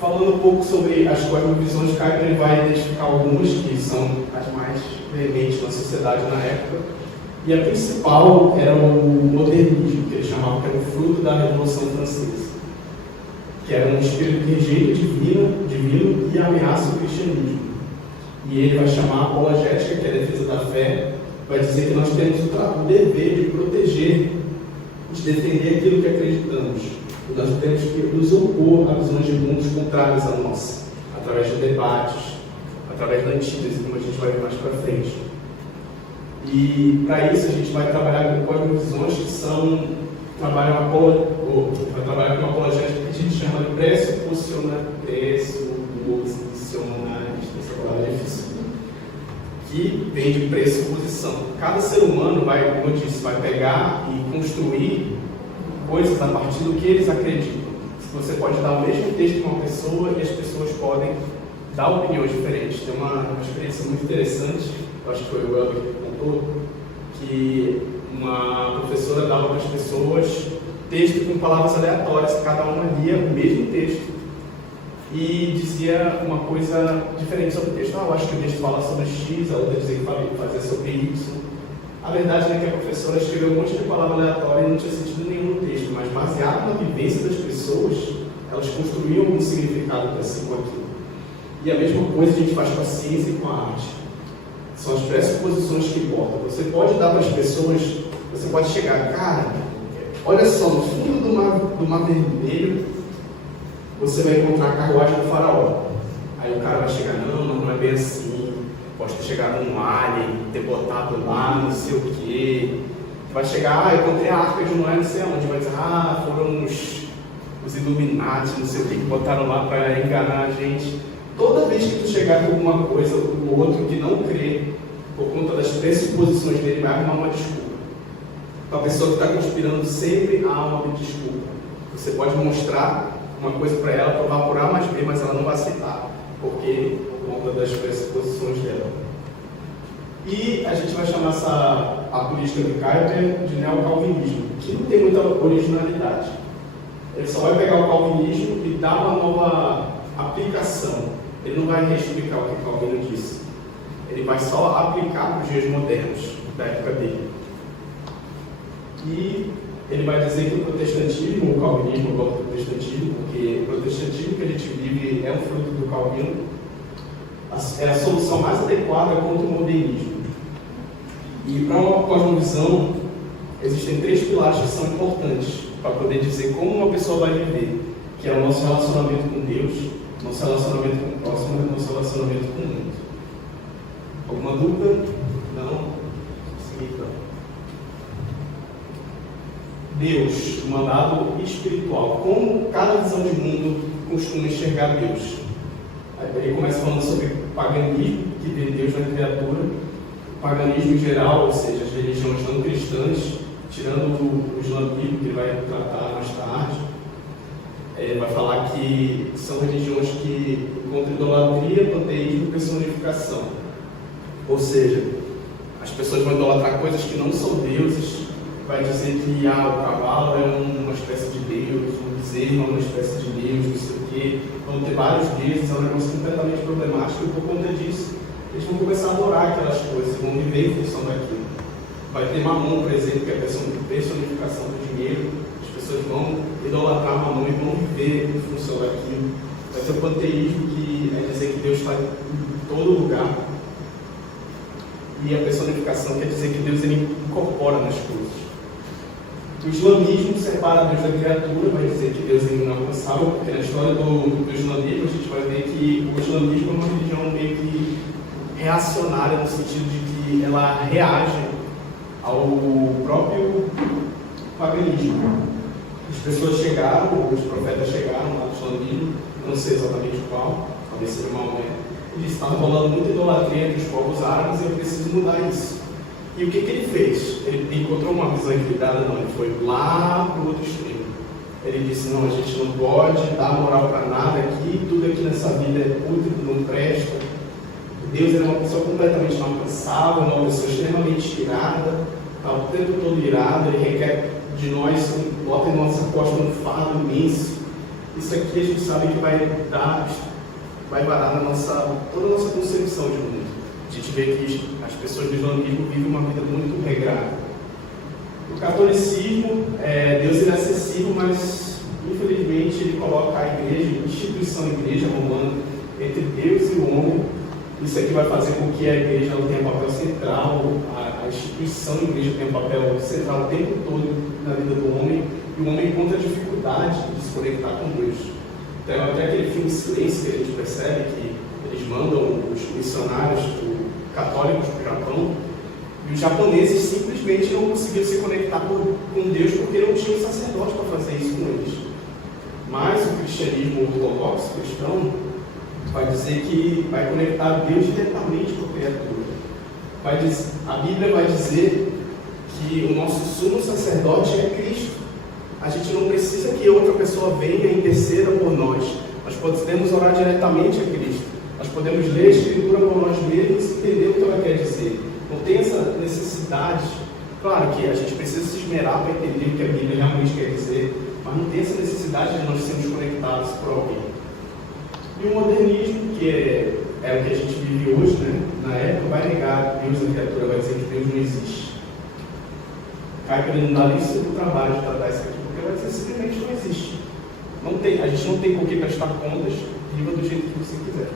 Falando um pouco sobre as cosmovisões, Kuyper vai identificar algumas que são as mais veementes na sociedade na época, e a principal era o modernismo, que ele chamava que era o fruto da Revolução Francesa, que era um espírito que rejeita divino e ameaça o cristianismo. E ele vai chamar a apologética, que é a defesa da fé, vai dizer que nós temos o dever de proteger, de defender aquilo que acreditamos. E nós temos que nos opor a visões de mundos contrárias à nossa, através de debates, através da antítese, como a gente vai ver mais para frente. E para isso a gente vai trabalhar com cosmovisões que trabalham com uma apologética que a gente chama de pressuposicionalista, essa palavra é difícil, que vem de pressuposição. Cada ser humano vai, como eu disse, vai pegar e construir coisas a partir do que eles acreditam. Você pode dar o mesmo texto para uma pessoa e as pessoas podem dar opiniões diferentes. Tem uma experiência muito interessante, eu acho que foi o Elber que contou, que uma professora dava para as pessoas texto com palavras aleatórias, cada uma lia o mesmo texto e dizia uma coisa diferente sobre o texto. Eu acho que o texto fala sobre X, a outra dizia que fazia sobre Y. A verdade é que a professora escreveu um monte de palavras aleatórias e não tinha sentido nenhum no texto, mas baseado na vivência das pessoas, elas construíam algum significado para si com aquilo. E a mesma coisa a gente faz com a ciência e com a arte. São as pressuposições que importam. Você pode dar para as pessoas, você pode chegar, cara, olha só, no fundo do mar Vermelho, você vai encontrar a carruagem do faraó. Aí o cara vai chegar, não é bem assim. Pode ter chegado um alien, ter botado lá, não sei o quê. Vai chegar, eu encontrei a arca de Noé, não sei aonde. Vai dizer, foram os Illuminati, não sei o que botaram lá para enganar a gente. Toda vez que tu chegar com alguma coisa, o outro que não crê, por conta das pressuposições dele, vai arrumar uma desculpa. Para a pessoa que está conspirando, sempre há uma desculpa. Você pode mostrar uma coisa para ela, provar por A mais B, mas ela não vai aceitar, porque por conta das pressuposições dela. E a gente vai chamar a política de Kuyper de neocalvinismo, que não tem muita originalidade. Ele só vai pegar o calvinismo e dar uma nova aplicação. Ele não vai reexplicar o que Calvino disse. Ele vai só aplicar para os dias modernos da época dele. E ele vai dizer que o protestantismo, o calvinismo volta ao protestantismo, porque o protestantismo que a gente vive é um fruto do Calvino, é a solução mais adequada contra o modernismo. E para uma cosmovisão, existem 3 pilares que são importantes para poder dizer como uma pessoa vai viver, que é o nosso relacionamento com Deus, nosso relacionamento com o próximo e nosso relacionamento com o mundo. Alguma dúvida? Não? Sim, então. Deus, o mandado espiritual. Como cada visão de mundo costuma enxergar Deus? Ele começa falando sobre paganismo, que vê Deus na criatura, paganismo em geral, ou seja, as religiões não cristãs, tirando o islamismo, que ele vai tratar mais tarde. Ele vai falar que são religiões que encontram idolatria, panteísmo e personificação. Ou seja, as pessoas vão idolatrar coisas que não são deuses, vai dizer que o cavalo é uma espécie de Deus, o bezerro é uma espécie de Deus, não sei o quê. Vão ter vários deuses, é um negócio completamente problemático, e por conta disso, eles vão começar a adorar aquelas coisas, vão viver em função daquilo. Vai ter Mamon, por exemplo, que é a personificação do dinheiro. As pessoas vão idolatrar Mamon e vão viver em função daquilo. Vai ter o panteísmo, que é dizer que Deus está em todo lugar. E a personificação quer dizer que Deus ele incorpora nas coisas. O islamismo separa Deus da criatura, vai dizer que Deus é inalcançável, porque na história do islamismo a gente vai ver que o islamismo é uma religião meio que reacionária, no sentido de que ela reage ao próprio paganismo. As pessoas chegaram, os profetas chegaram lá no islamismo, não sei exatamente qual, talvez seja Maomé, e disse: estava rolando muita idolatria entre os povos árabes e eu preciso mudar isso. E o que ele fez? Ele encontrou uma visão equilibrada? Não, ele foi lá para o outro extremo. Ele disse: não, a gente não pode dar moral para nada aqui, tudo aqui nessa vida é útil, não presta. Deus era uma pessoa completamente inalcançável, uma pessoa extremamente irada, está o tempo todo irado, ele requer de nós, bota em nossa costa um fardo imenso. Isso aqui a gente sabe que vai varar toda a nossa concepção de mundo. A gente vê que as pessoas do islamismo vivem uma vida muito regrada. O catolicismo, Deus é acessível, mas infelizmente ele coloca a igreja, a instituição igreja romana, entre Deus e o homem. Isso aqui vai fazer com que a igreja não tenha papel central, a instituição igreja tenha papel central o tempo todo na vida do homem, e o homem encontra dificuldade de se conectar com Deus. Então, até aquele filme Silêncio, que a gente percebe que eles mandam os missionários católicos para o Japão, e os japoneses simplesmente não conseguiram se conectar com Deus porque não tinham sacerdote para fazer isso com eles. Mas o cristianismo ortodoxo, cristão, vai dizer que vai conectar Deus diretamente com a criatura. A Bíblia vai dizer que o nosso sumo sacerdote é Cristo. A gente não precisa que outra pessoa venha e interceda por nós. Nós podemos orar diretamente a Cristo. Nós podemos ler a Escritura por nós mesmos e entender o que ela quer dizer. Não tem essa necessidade Claro que a gente precisa se esmerar para entender o que a Bíblia realmente quer dizer, mas não tem essa necessidade de nós sermos conectados por alguém. E o modernismo, que é o que a gente vive hoje, né? Na época, vai negar Deus, a criatura, vai dizer que Deus não existe. Kuyper não dá nem o trabalho de tratar isso aqui, porque vai dizer simplesmente não existe. A gente não tem por que prestar contas, viva do jeito que você quiser.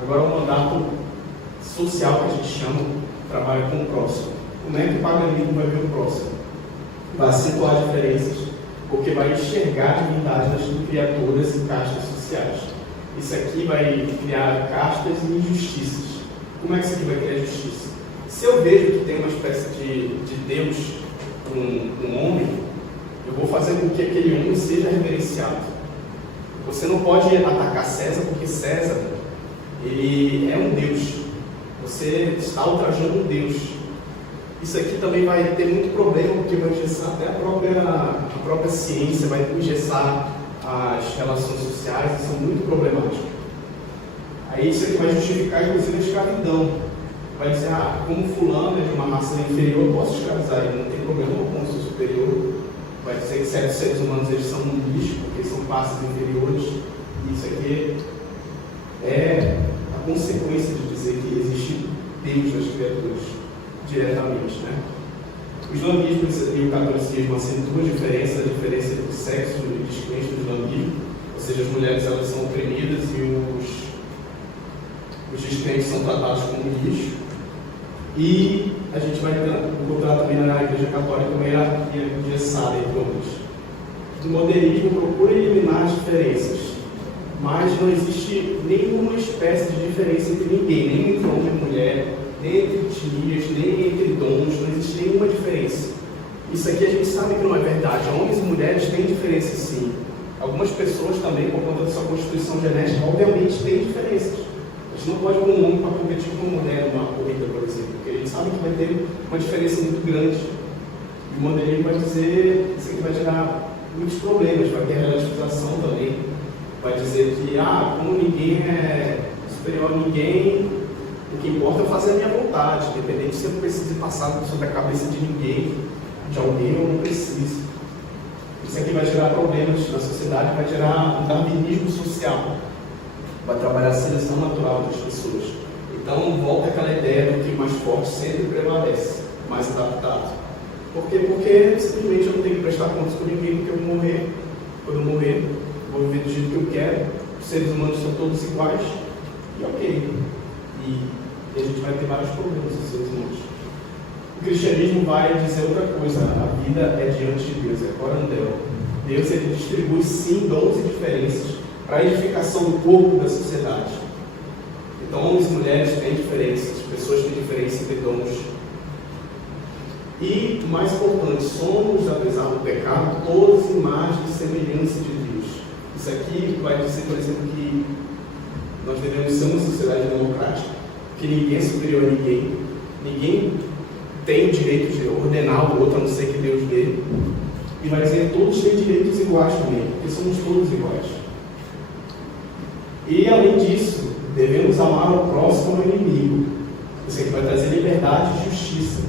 Agora, o mandato social que a gente chama, trabalha com o próximo. Como é que o paganismo vai ver o próximo? Vai acentuar diferenças, porque vai enxergar a divindade das criaturas e castas sociais. Isso aqui vai criar castas e injustiças. Como é que isso aqui vai criar justiça? Se eu vejo que tem uma espécie de Deus, um homem, eu vou fazer com que aquele homem seja reverenciado. Você não pode atacar César, porque César, ele é um Deus. Você está ultrajando um Deus. Isso aqui também vai ter muito problema, porque vai engessar até a própria ciência, vai engessar as relações sociais, isso é muito problemático. Aí isso aqui vai justificar, inclusive, a escravidão. Vai dizer, como fulano é de uma raça inferior, eu posso escravizar ele, não tem problema com o seu superior. Vai dizer que certos seres humanos eles são um lixo, porque são classes inferiores. E isso aqui é a consequência de dizer que existe Deus nas criaturas, diretamente, né? O islamismo e o catolicismo acentuam a diferença entre o sexo e o descrente do islamismo, ou seja, as mulheres elas são oprimidas e os descrentes são tratados como lixo. E a gente vai encontrar também na Igreja Católica uma hierarquia engessada entre homens. O modernismo procura eliminar as diferenças, mas não existe nenhuma espécie de diferença entre ninguém, nem entre homem e mulher, nem entre etnias, nem entre dons, não existe nenhuma diferença. Isso aqui a gente sabe que não é verdade. Homens e mulheres têm diferença sim. Algumas pessoas também, por conta da sua constituição genética, obviamente têm diferenças. A gente não pode pôr um homem para competir com uma mulher numa corrida, por exemplo, porque a gente sabe que vai ter uma diferença muito grande. E o modernismo vai dizer, isso aqui vai gerar muitos problemas, vai ter relativização também. Vai dizer que, como ninguém é superior a ninguém, o que importa é fazer a minha vontade, independente se eu não preciso passar sobre a cabeça de ninguém, de alguém ou não preciso. Isso aqui vai gerar problemas na sociedade, vai gerar um darwinismo social, vai trabalhar a seleção natural das pessoas. Então, volta aquela ideia do que o mais forte sempre prevalece, mais adaptado. Por quê? Porque simplesmente eu não tenho que prestar contas com ninguém, porque eu vou morrer. Quando eu morrer, vou viver do jeito que eu quero, os seres humanos são todos iguais, e ok. E a gente vai ter vários problemas nos seres humanos. O cristianismo vai dizer outra coisa, a vida é diante de Deus, é corandel. Deus ele distribui sim dons e diferenças para a edificação do corpo da sociedade. Então, homens e mulheres têm diferenças, pessoas têm diferença entre dons. E, o mais importante, somos, apesar do pecado, todos imagens e semelhança de Deus. Isso aqui vai dizer, por exemplo, que nós devemos ser uma sociedade democrática, que ninguém é superior a ninguém, ninguém tem o direito de ordenar o outro, a não ser que Deus dê. E vai dizer que todos têm direitos iguais também, porque somos todos iguais. E, além disso, devemos amar o próximo ao inimigo. Isso aqui vai trazer liberdade e justiça,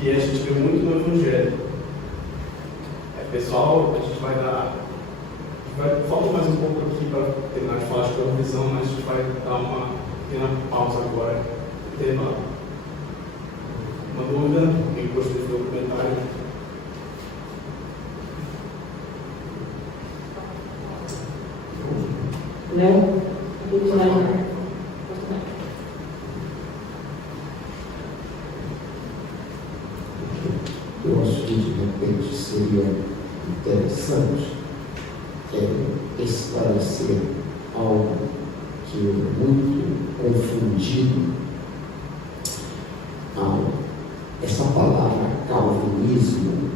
que a gente vê muito no Evangelho. Pessoal, a gente vai dar... Falta mais um pouco aqui para terminar de falar de televisão, mas a gente vai dar uma pequena pausa agora. Tem uma dúvida? Alguém gostou desse documentário? Não? Eu acho que de repente seria interessante esclarecer algo que é muito confundido. Essa palavra calvinismo,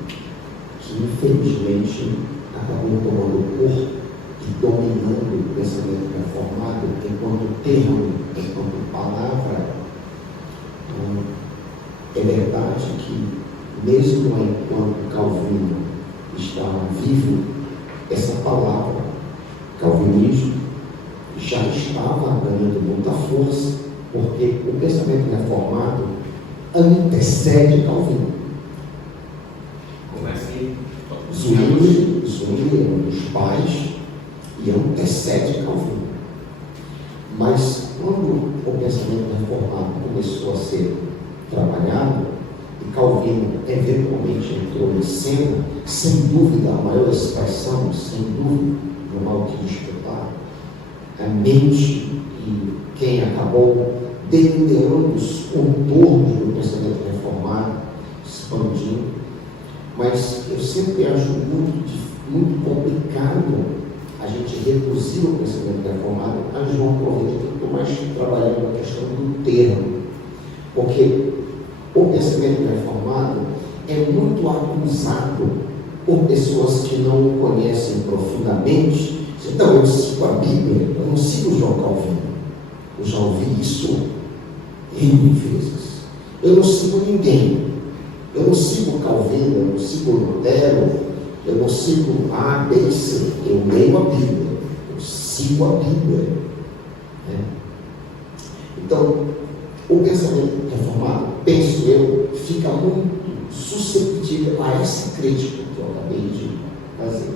que infelizmente acabou tomando corpo e dominando o pensamento reformado enquanto termo, enquanto palavra. É verdade que, mesmo enquanto Calvino estava vivo, essa palavra, calvinismo, já estava ganhando muita força, porque o pensamento reformado antecede Calvino. Começa aí. Zwingli é um dos pais e antecede Calvino. Mas quando o pensamento reformado começou a ser trabalhado, e Calvino eventualmente entrou em cena, sem dúvida, a maior expressão, sem dúvida, no Malquista, a mente e quem acabou delineando os contornos do pensamento reformado, expandindo. Mas eu sempre acho muito complicado a gente reduzir o pensamento reformado a João Correia, que eu estou mais trabalhando na questão do termo, porque o pensamento reformado é muito acusado por pessoas que não o conhecem profundamente. Então, eu sigo a Bíblia, eu não sigo João Calvino. Eu já ouvi isso N vezes. Eu não sigo ninguém. Eu não sigo Calvino, eu não sigo Lutero, eu não sigo A, B, C. Eu leio a Bíblia, eu sigo a Bíblia. Então, o pensamento reformado, penso eu, fica muito suscetível a essa crítica que eu acabei de fazer.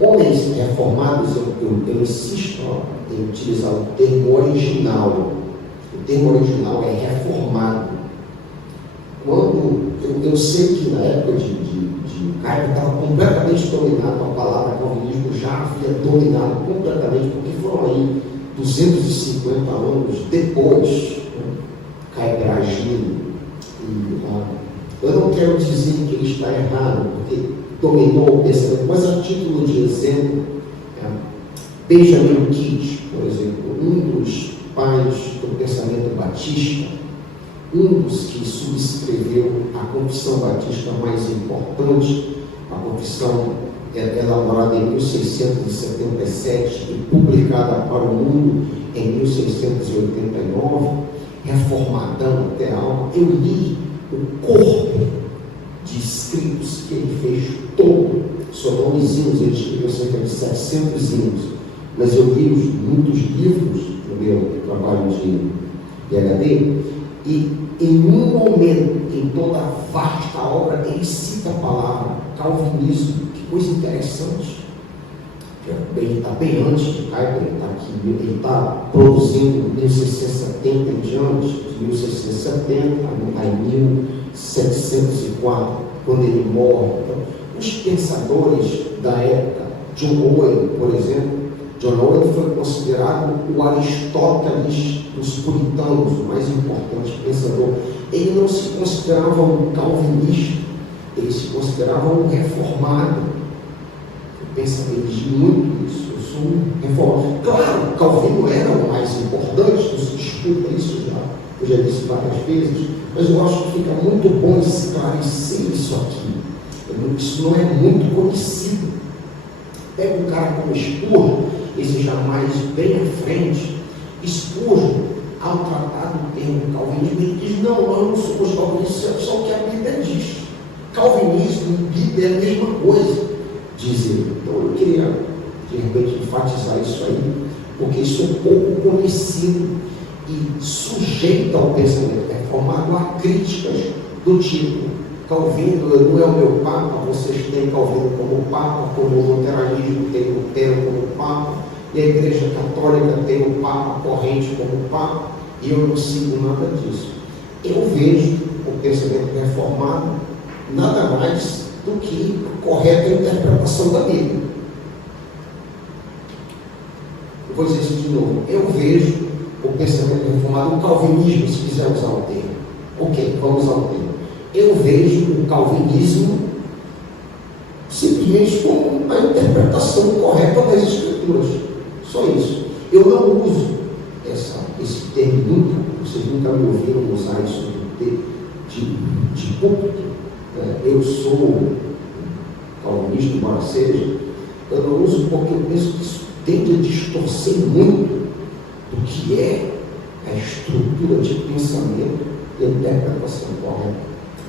Homens reformados, eu insisto em utilizar o termo original. O termo original é reformado. Quando eu sei que na época de Caio estava completamente dominado, a palavra calvinismo já havia dominado completamente, porque foram aí 250 anos depois, Caio Bragino. Eu não quero dizer que ele está errado, porque dominou o pensamento, mas a título de exemplo, Benjamin Kidd, por exemplo, um dos pais do pensamento batista, um dos que subscreveu a confissão batista mais importante, a confissão elaborada em 1677 e publicada para o mundo em 1689, reformadão até a alma. Eu li o corpo de escritos que ele fez todo, só os hinos, ele escreveu cerca de 700 hinos, mas eu li muitos livros no meu trabalho de PhD, e em um momento, em toda a vasta obra, ele cita a palavra calvinismo. Que coisa interessante. Ele está bem antes de Caio, ele está produzindo em 1670 em diante, de 1670 a 1704, quando ele morre. Então, os pensadores da época, John Owen, por exemplo, John Owen foi considerado o Aristóteles dos puritanos, o mais importante pensador. Ele não se considerava um calvinista, ele se considerava um reformado. Ele diz muito isso, eu sou um reformado. Claro, Calvino era o mais importante, não se disputa isso já, eu já disse várias vezes, mas eu acho que fica muito bom esclarecer isso aqui. Isso não é muito conhecido. Pega um cara como Spurgeon, esse já mais bem à frente. Spurgeon, ao tratar do termo calvinismo, ele diz: não, nós não somos calvinistas, é só o que a Bíblia diz. Calvinismo e Bíblia é a mesma coisa, diz ele. Então eu queria, de repente, enfatizar isso aí, porque isso é pouco conhecido e sujeito ao pensamento reformado a críticas do tipo: Calvino não é o meu Papa, vocês têm Calvino como Papa, como o luteranismo tem Lutero como Papa, e a Igreja Católica tem o Papa corrente como Papa, e eu não sigo nada disso. Eu vejo o pensamento reformado nada mais do que a correta interpretação da Bíblia. Eu vou dizer isso de novo. Eu vejo o pensamento reformado, o calvinismo, se quiser usar o termo. Ok, vamos usar o termo. Eu vejo o calvinismo simplesmente como a interpretação correta das Escrituras. Só isso. Eu não uso esse termo nunca. Vocês nunca me ouviram usar isso de púlpito. Eu sou calvinista, embora seja. Eu não uso porque eu penso que isso tende a distorcer muito do que é a estrutura de pensamento e a interpretação correta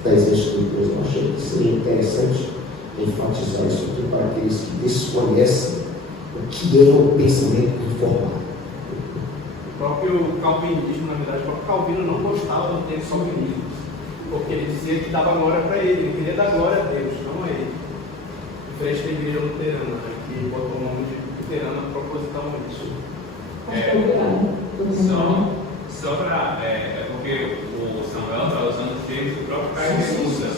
das Escrituras. Eu achei que seria interessante enfatizar isso aqui para aqueles que desconhecem o que é o pensamento reformado. O próprio calvinismo, na verdade, o próprio Calvino não gostava do termo calvinismo. porque ele dizia que dava glória para ele queria dar glória a Deus, não a ele. Diferente da igreja luterana, né, que botou o nome de luterana propositalmente. Só para. É porque o Samuel está usando os termos que o próprio Caio usa.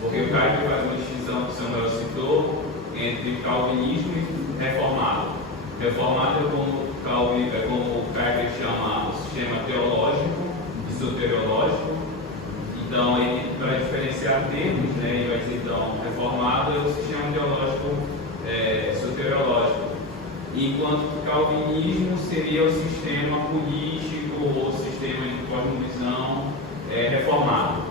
Porque o Caio faz uma distinção que o Samuel citou entre calvinismo e reformado. Reformado é como o Caio chama o sistema teológico e soteriológico. Então, para diferenciar termos, né, ele vai dizer, então, reformado é o sistema teológico soteriológico. Enquanto que o calvinismo seria o sistema político ou sistema de cosmovisão reformado.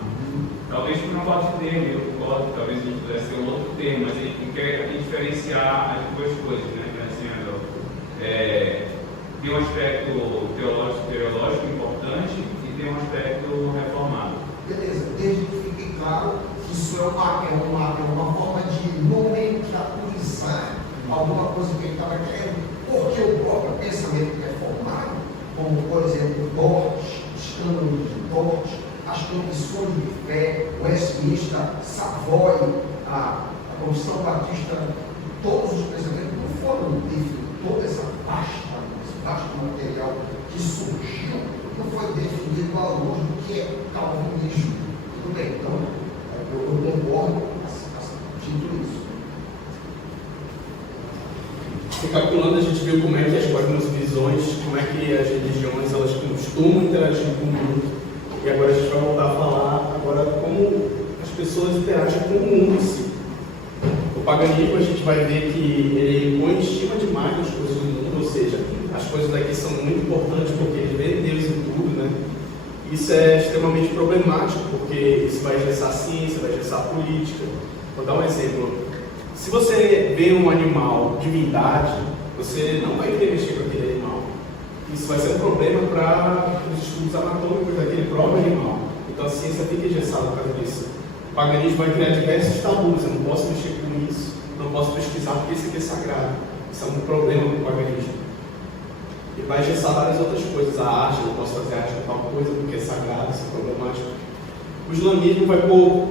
Talvez por uma falta de termo, eu concordo, talvez a gente pudesse ter um outro termo, mas a gente quer diferenciar as duas coisas, né? Tem um aspecto teológico importante e tem um aspecto reformado. Beleza, desde que fique claro que isso é uma forma de nomenclaturizar alguma coisa que ele estava querendo, porque o próprio pensamento reformado, como por exemplo Dort, escândalo de Dort, as confissões de fé, Westminster, Savoy, a Confissão Batista, todos os pensamentos não foram definidos, toda essa esse vasto material que surgiu não foi definido à luz do que é calvinismo. Tudo bem, então eu concordo com isso. Recapitulando, a gente viu como é que as cosmovisões, como é que as religiões elas costumam interagir com o mundo. E agora a gente vai voltar a falar agora como as pessoas interagem com o mundo em si. O paganismo a gente vai ver que ele põe em estima demais as coisas do mundo, ou seja, as coisas daqui são muito importantes porque ele vê Deus em tudo, né? Isso é extremamente problemático porque isso vai engessar a ciência, vai engessar a política. Vou dar um exemplo. Se você vê um animal, divindade, você não vai querer mexer com aquele animal. Isso vai ser um problema para os estudos anatômicos daquele próprio animal. Então a ciência fica engessada por causa disso. O paganismo vai criar diversos tabus. Eu não posso mexer com isso, não posso pesquisar porque isso aqui é sagrado. Isso é um problema para o paganismo. E vai engessar várias outras coisas. A arte, eu não posso fazer arte com tal coisa porque é sagrado, isso é problemático. O islamismo vai pôr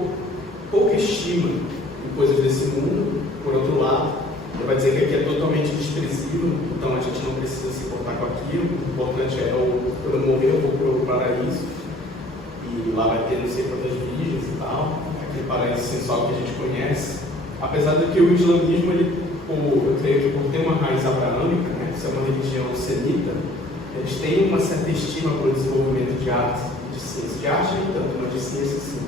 pouca estima em coisas desse mundo. Por outro lado, ele vai dizer que aqui é totalmente desprezível, então a gente não precisa se importar com aquilo. O importante é eu morrer, eu vou para o paraíso e lá vai ter não sei quantas virgens e tal, aquele paraíso sensual que a gente conhece. Apesar de que o islamismo, eu creio que por ter uma raiz abraâmica, né, isso é uma religião semita, eles têm uma certa estima para o desenvolvimento de arte e de ciência. De arte nem tanto, mas de ciência sim.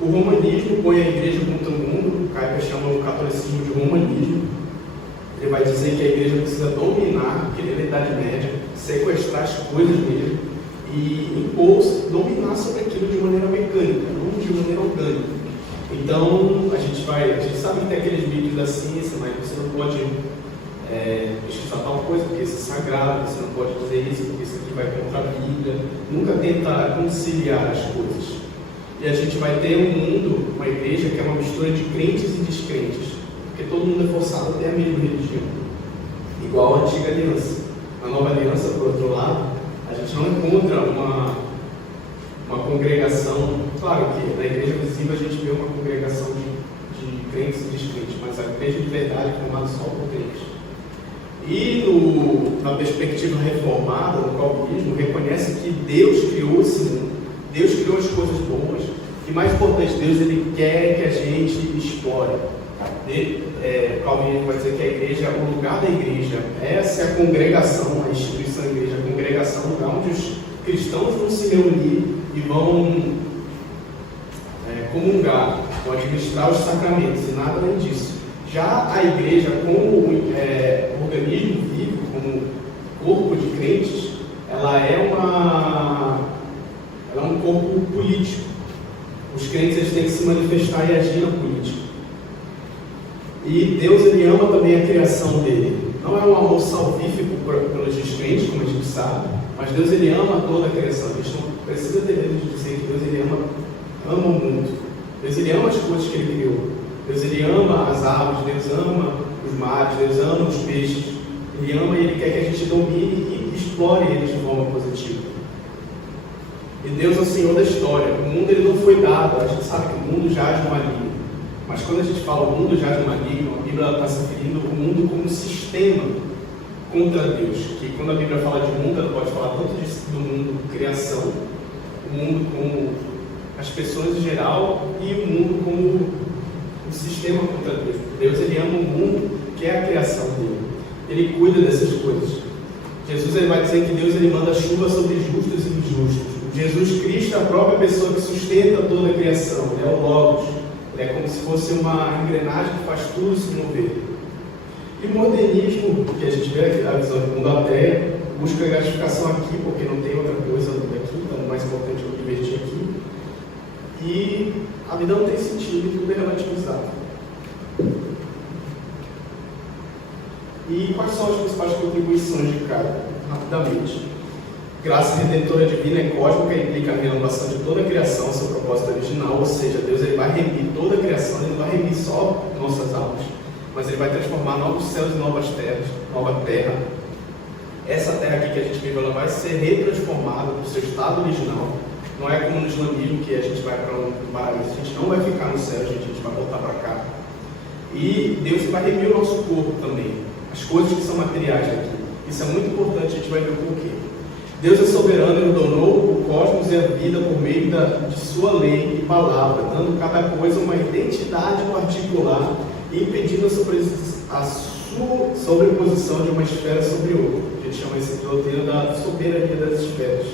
O romanismo põe a igreja contra o mundo. O Kuyper chama o catolicismo de romanismo. Ele vai dizer que a igreja precisa dominar, que ele é da Idade Média, sequestrar as coisas dele e impor, dominar sobre aquilo de maneira mecânica, não de maneira orgânica. Então, a gente sabe que tem aqueles vídeos da ciência, mas você não pode pesquisar tal coisa porque isso é sagrado, você não pode dizer isso porque isso aqui vai contra a Bíblia. Nunca tenta conciliar as coisas. E a gente vai ter um mundo, uma igreja que é uma mistura de crentes e descrentes, porque todo mundo é forçado a ter a mesma religião, igual a antiga aliança. Na nova aliança, por outro lado, a gente não encontra uma congregação. Claro que na igreja visível a gente vê uma congregação de crentes e descrentes, mas a igreja de verdade é formada só por crentes. E na perspectiva reformada, no calvinismo, reconhece que Deus criou esse mundo. Deus criou as coisas boas e, mais importante, Deus ele quer que a gente explore. Calvino vai dizer que a igreja, o lugar da igreja, essa é a congregação, a instituição igreja, a congregação, o lugar onde os cristãos vão se reunir e vão comungar, vão administrar os sacramentos e nada além disso. Já a igreja, como organismo vivo, como corpo de crentes, ela é um corpo político. Os crentes eles têm que se manifestar e agir na política. E Deus ele ama também a criação dele. Não é um amor salvífico pelos descrentes, como a gente sabe, mas Deus ele ama toda a criação. A gente não precisa ter medo de dizer que Deus ele ama o mundo. Deus ele ama as coisas que ele criou. Deus ele ama as árvores, Deus ama os mares, Deus ama os peixes. Ele ama e ele quer que a gente domine e explore ele de forma positiva. E Deus é o Senhor da história. O mundo ele não foi dado. A gente sabe que o mundo jaz no maligno. Mas quando a gente fala o mundo jaz no maligno, a Bíblia está se referindo ao mundo como um sistema contra Deus. Que quando a Bíblia fala de mundo, ela pode falar tanto do mundo criação, o mundo como as pessoas em geral e o mundo como um sistema contra Deus. Deus ele ama o mundo, que é a criação dele. Ele cuida dessas coisas. Jesus ele vai dizer que Deus ele manda chuva sobre justos e injustos. Jesus Cristo é a própria pessoa que sustenta toda a criação. Ele é o Logos. Ele é como se fosse uma engrenagem que faz tudo se mover. E o modernismo, que a gente vê aqui, a visão do mundo ateia, busca gratificação aqui, porque não tem outra coisa aqui, então o mais importante é eu me divertir aqui. E a vida não tem sentido e tudo é relativizado. E quais são as principais contribuições de cada? Rapidamente. Graça redentora divina e cósmica implica a renovação de toda a criação, seu propósito original, ou seja, Deus ele vai remir toda a criação, ele não vai remir só nossas almas, mas ele vai transformar novos céus e novas terras, nova terra. Essa terra aqui que a gente vive, ela vai ser retransformada para o seu estado original. Não é como no islamismo que a gente vai para um paraíso, a gente não vai ficar no céu, a gente vai voltar para cá. E Deus vai remir o nosso corpo também, as coisas que são materiais aqui. Isso é muito importante, a gente vai ver o porquê. Deus é soberano e donou o cosmos e a vida por meio de sua lei e palavra, dando a cada coisa uma identidade particular e impedindo a sobreposição de uma esfera sobre outra. A gente chama esse doutrina da soberania das esferas.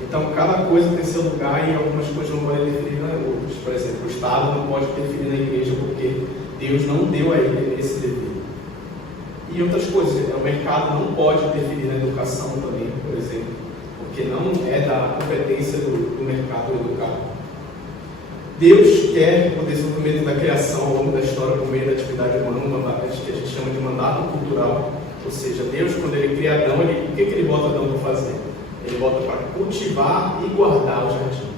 Então, cada coisa tem seu lugar e algumas coisas não podem interferir nas outras. Por exemplo, o Estado não pode interferir na igreja porque Deus não deu a ele esse dever. E outras coisas, o mercado não pode interferir na educação também, por exemplo, porque não é da competência do mercado educar. Deus quer o desenvolvimento da criação ao longo da história por meio da atividade humana, que a gente chama de mandato cultural. Ou seja, Deus, quando ele cria Adão, o que ele bota Adão para fazer? Ele bota para cultivar e guardar o jardim.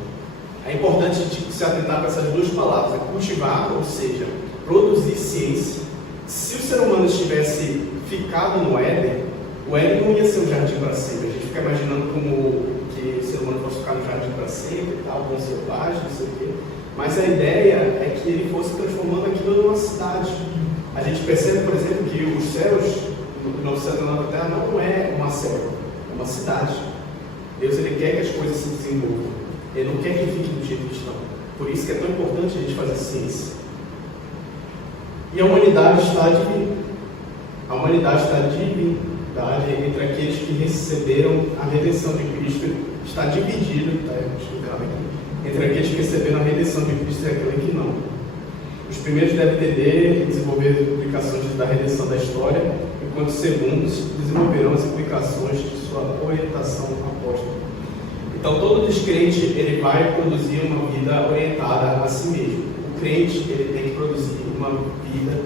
É importante a gente se atentar para essas duas palavras, cultivar, ou seja, produzir ciência. Se o ser humano tivesse ficado no Éden, o Éden não ia ser um jardim para sempre. A gente fica imaginando como que o ser humano fosse ficar no jardim para sempre, tal, com selvagem, não sei o quê. Mas a ideia é que ele fosse transformando aquilo numa cidade. A gente percebe, por exemplo, que os céus, no novo céu e na nova terra, não é uma selva, é uma cidade. Deus ele quer que as coisas se desenvolvam. Ele não quer que fiquem do jeito que estão. Por isso que é tão importante a gente fazer ciência. E a humanidade está dividida. A humanidade está dividida entre aqueles que receberam a redenção de Cristo. Está dividida, entre aqueles que receberam a redenção de Cristo e aqueles que não. Os primeiros devem entender e desenvolver as implicações da redenção da história, enquanto os segundos desenvolverão as implicações de sua orientação apóstola. Então, todo descrente ele vai produzir uma vida orientada a si mesmo. O crente ele tem que produzir uma vida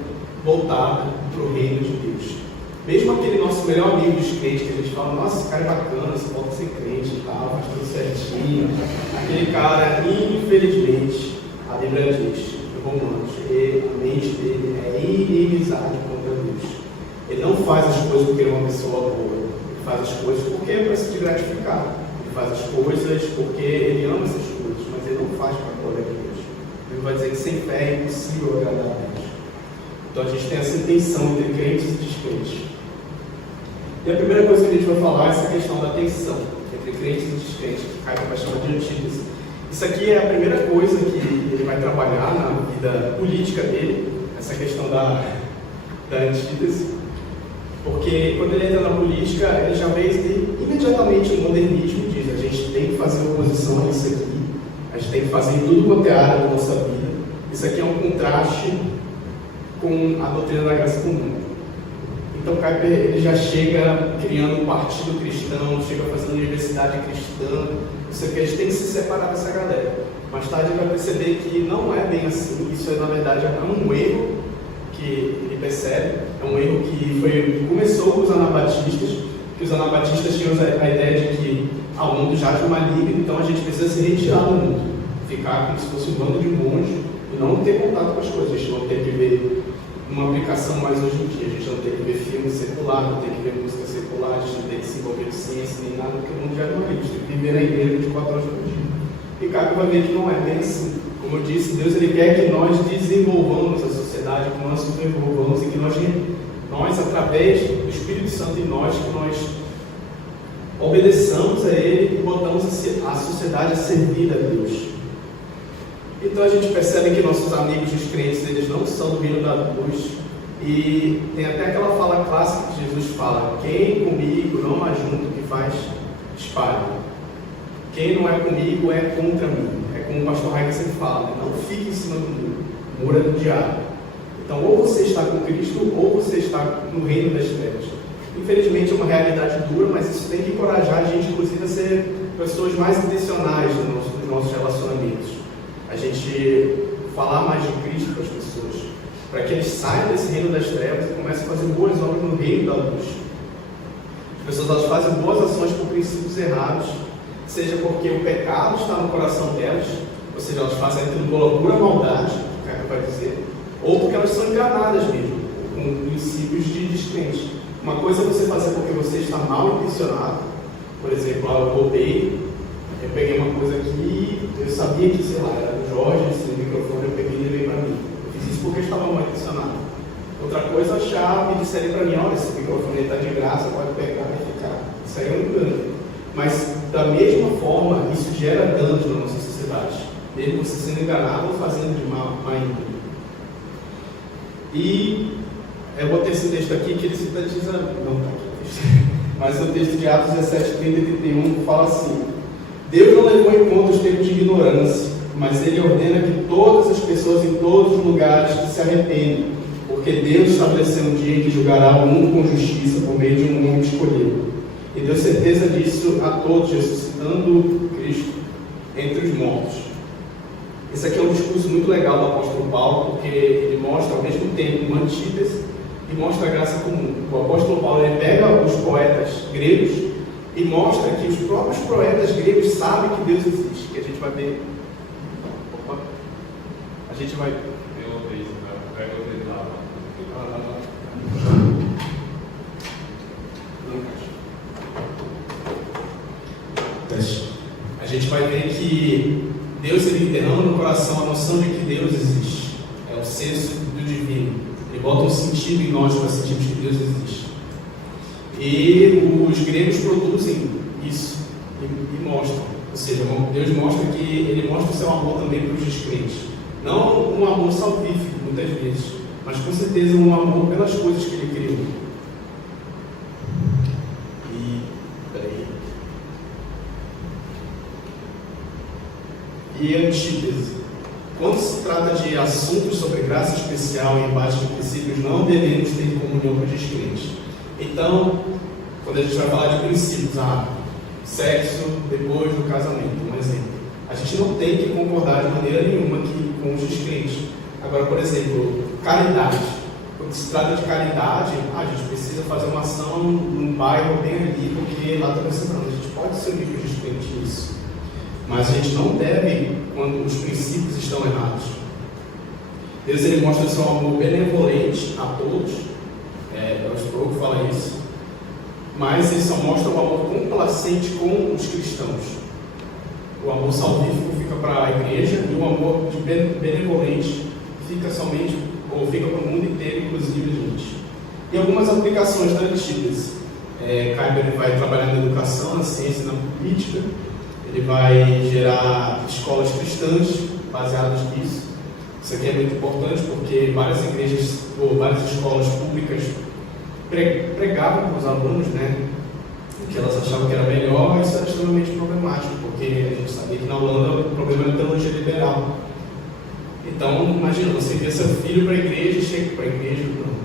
voltada para o reino de Deus. Mesmo aquele nosso melhor amigo descrente, que a gente fala, nossa, esse cara é bacana, você pode ser crente e tal, faz tudo certinho. Aquele cara, infelizmente, a Bíblia diz, em Romanos, a mente dele é inimizade contra Deus. Ele não faz as coisas porque ele é uma pessoa boa, ele faz as coisas porque é para se gratificar. Ele faz as coisas porque ele ama essas coisas, mas ele não faz para a glória de Deus. Ele vai dizer que sem fé é impossível agradar a Deus. Então a gente tem essa tensão entre crentes e descrentes. E a primeira coisa que a gente vai falar é essa questão da tensão entre crentes e descrentes, que Caio vai chamar de antítese. Isso aqui é a primeira coisa que ele vai trabalhar na vida política dele, essa questão da antítese. Porque quando ele entra na política, ele já vê imediatamente o modernismo diz, a gente tem que fazer oposição a isso aqui, a gente tem que fazer em tudo quanto é área da nossa vida. Isso aqui é um contraste com a doutrina da graça comum. Então Kuyper ele já chega criando um partido cristão, chega fazendo universidade cristã, isso aqui a gente tem que se separar dessa galera. Mais tarde ele vai perceber que não é bem assim, isso na verdade é um erro que ele percebe, é um erro que começou com os anabatistas, que os anabatistas tinham a ideia de que o mundo jaz no maligno, então a gente precisa se retirar do mundo, ficar como se fosse um bando de monges e não ter contato com as coisas, a gente não tem que ver uma aplicação mais hoje em dia, a gente não tem que ver filme secular, não tem que ver música secular, seculares, não tem que se envolver com ciência nem nada, porque o mundo já não é isso. Tem que viver na igreja 24 horas por dia. E Caio vai ver que não é bem assim. Como eu disse, Deus ele quer que nós desenvolvamos a sociedade, que nós nos envolvamos e que nós, através do Espírito Santo em nós, que nós obedeçamos a Ele e botamos a sociedade a servir a Deus. Então a gente percebe que nossos amigos, os crentes, eles não são do reino da luz. E tem até aquela fala clássica que Jesus fala: quem comigo não ajunta, que faz espalha. Quem não é comigo é contra mim. É como o pastor Raik sempre fala, né? Não fique em cima do muro, o muro é do diabo. Então ou você está com Cristo ou você está no reino das trevas. Infelizmente é uma realidade dura, mas isso tem que encorajar a gente, inclusive, a ser pessoas mais intencionais nos nossos relacionamentos. A gente falar mais de Cristo para as pessoas, para que eles saiam desse reino das trevas e comecem a fazer boas obras no reino da luz. As pessoas elas fazem boas ações por princípios errados, seja porque o pecado está no coração delas, ou seja, elas fazem aquilo por pura maldade, o que é que vai dizer, ou porque elas são enganadas mesmo, com princípios de descrente. Uma coisa é você fazer porque você está mal intencionado. Por exemplo, eu roubei, eu peguei uma coisa aqui, eu sabia que, sei lá, era do Jorge, esse microfone eu peguei e levei para mim. Eu fiz isso porque eu estava mal intencionado. Outra coisa é achar, me disserem para mim: olha, esse microfone está de graça, pode pegar e ficar. Isso aí é um engano. Mas, da mesma forma, isso gera danos na nossa sociedade. Mesmo você sendo enganado ou fazendo de má índole. E eu botei esse texto aqui que ele cita diz, não está aqui, mas o texto de Atos 17, 30 e 31 fala assim: Deus não levou em conta os tempos de ignorância, mas Ele ordena que todas as pessoas em todos os lugares que se arrependem, porque Deus estabeleceu um dia em que julgará o mundo com justiça por meio de um homem escolhido. E deu certeza disso a todos, ressuscitando Cristo entre os mortos. Esse aqui é um discurso muito legal do apóstolo Paulo, porque ele mostra ao mesmo tempo uma antítese e mostra a graça comum. O apóstolo Paulo ele pega os poetas gregos e mostra que os próprios poetas gregos sabem que Deus existe, que a gente vai ver. Opa. A gente vai. Eu ouvi isso, pega o dedo lá. A gente vai ver que Deus ele derrama no coração a noção de que Deus existe. É o senso do divino. Ele bota um sentido em nós para sentirmos que Deus existe. E os gregos produzem isso e mostram. Ou seja, Deus mostra que Ele mostra o seu amor também para os descrentes. Não um amor salvífico, muitas vezes, mas com certeza um amor pelas coisas que Ele criou. E antítese. Quando se trata de assuntos sobre graça especial e embate de princípios, não devemos ter comunhão com os descrentes. Então, quando a gente vai falar de princípios, sexo depois do casamento, um exemplo, a gente não tem que concordar de maneira nenhuma aqui com os descrentes. Agora, por exemplo, caridade. Quando se trata de caridade, a gente precisa fazer uma ação num bairro bem ali, porque lá está precisando. A gente pode se unir com os descrentes nisso. Mas a gente não deve quando os princípios estão errados. Deus ele mostra o seu amor benevolente a todos. O Sproul fala isso. Mas ele só mostra o amor complacente com os cristãos. O amor salvífico fica para a igreja e o amor de benevolente fica somente, ou fica para o mundo inteiro, inclusive a gente. E algumas aplicações da antítese. Kuyper vai trabalhar na educação, na ciência e na política. Ele vai gerar escolas cristãs baseadas nisso. Isso aqui é muito importante porque várias igrejas ou várias escolas públicas pregavam para os alunos, o que elas achavam que era melhor. Isso era extremamente problemático, porque a gente sabia que na Holanda o problema era a teologia liberal. Então, imagina, você envia seu filho para a igreja, chega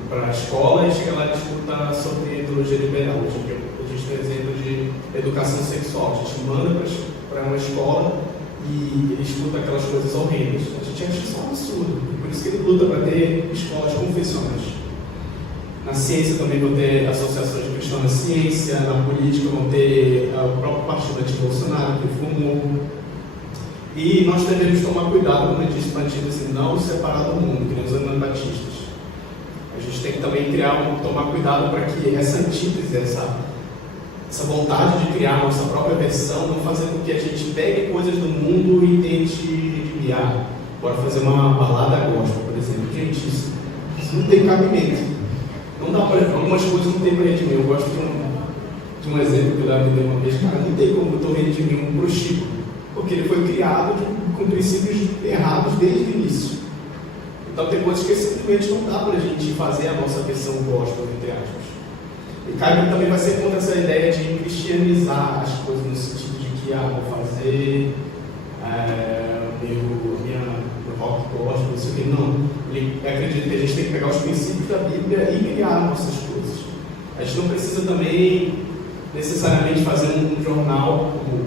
para a escola e chega lá e discuta sobre teologia liberal. A gente tem exemplo de educação sexual. A gente manda para uma escola e ele escuta aquelas coisas horrendas. A gente acha isso um absurdo. Por isso que ele luta para ter escolas confessionais. Na ciência também vão ter associações de cristãos na ciência, na política vão ter o próprio partido anti-Bolsonaro, que formou. E nós devemos tomar cuidado, como eu disse, para não separar do mundo, que nem os anabaptistas. A gente tem que também tomar cuidado para que essa antítese, essa vontade de criar a nossa própria versão, não fazer com que a gente pegue coisas do mundo e tente guiar. Bora fazer uma balada gospel, por exemplo. Gente, isso não tem cabimento. Não dá para. Algumas coisas não tem para redimir. Eu gosto de um exemplo que o Davi deu uma vez. Cara, não tem como eu redimir um prostíbulo, porque ele foi criado com princípios errados desde o início. Então tem coisas que simplesmente não dá para a gente fazer a nossa versão gospel, entre aspas. E Caio também vai ser contra essa ideia de cristianizar as coisas, no sentido de que vou fazer meu rock gospel, não sei o que. Não. Ele acredita que a gente tem que pegar os princípios da Bíblia e criar nossas coisas. A gente não precisa também necessariamente fazer um jornal, como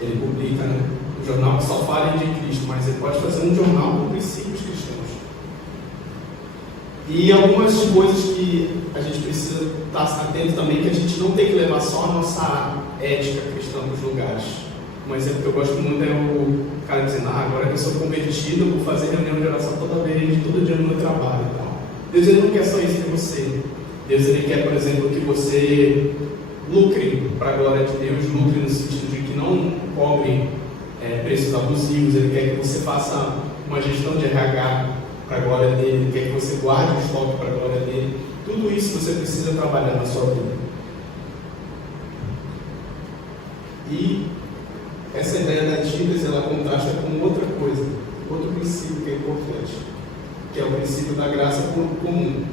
ele publica, né? Um jornal que só fale de Cristo, mas ele pode fazer um jornal com princípios cristãos. E algumas coisas que a gente precisa estar atento também, que a gente não tem que levar só a nossa ética cristã para os lugares. Um exemplo que eu gosto muito é o cara dizendo, agora que eu sou convertido, eu vou fazer reunião de oração todo dia no meu trabalho e tal. Deus ele não quer só isso de você. Deus ele quer, por exemplo, que você lucre para a glória de Deus, lucre no sentido de que não cobre preços abusivos. Ele quer que você faça uma gestão de RH para a glória dele, ele quer que você guarde o estoque para a glória dele. Tudo isso você precisa trabalhar na sua vida. E essa ideia da antítese, ela contrasta com outra coisa, outro princípio que é importante, que é o princípio da graça comum.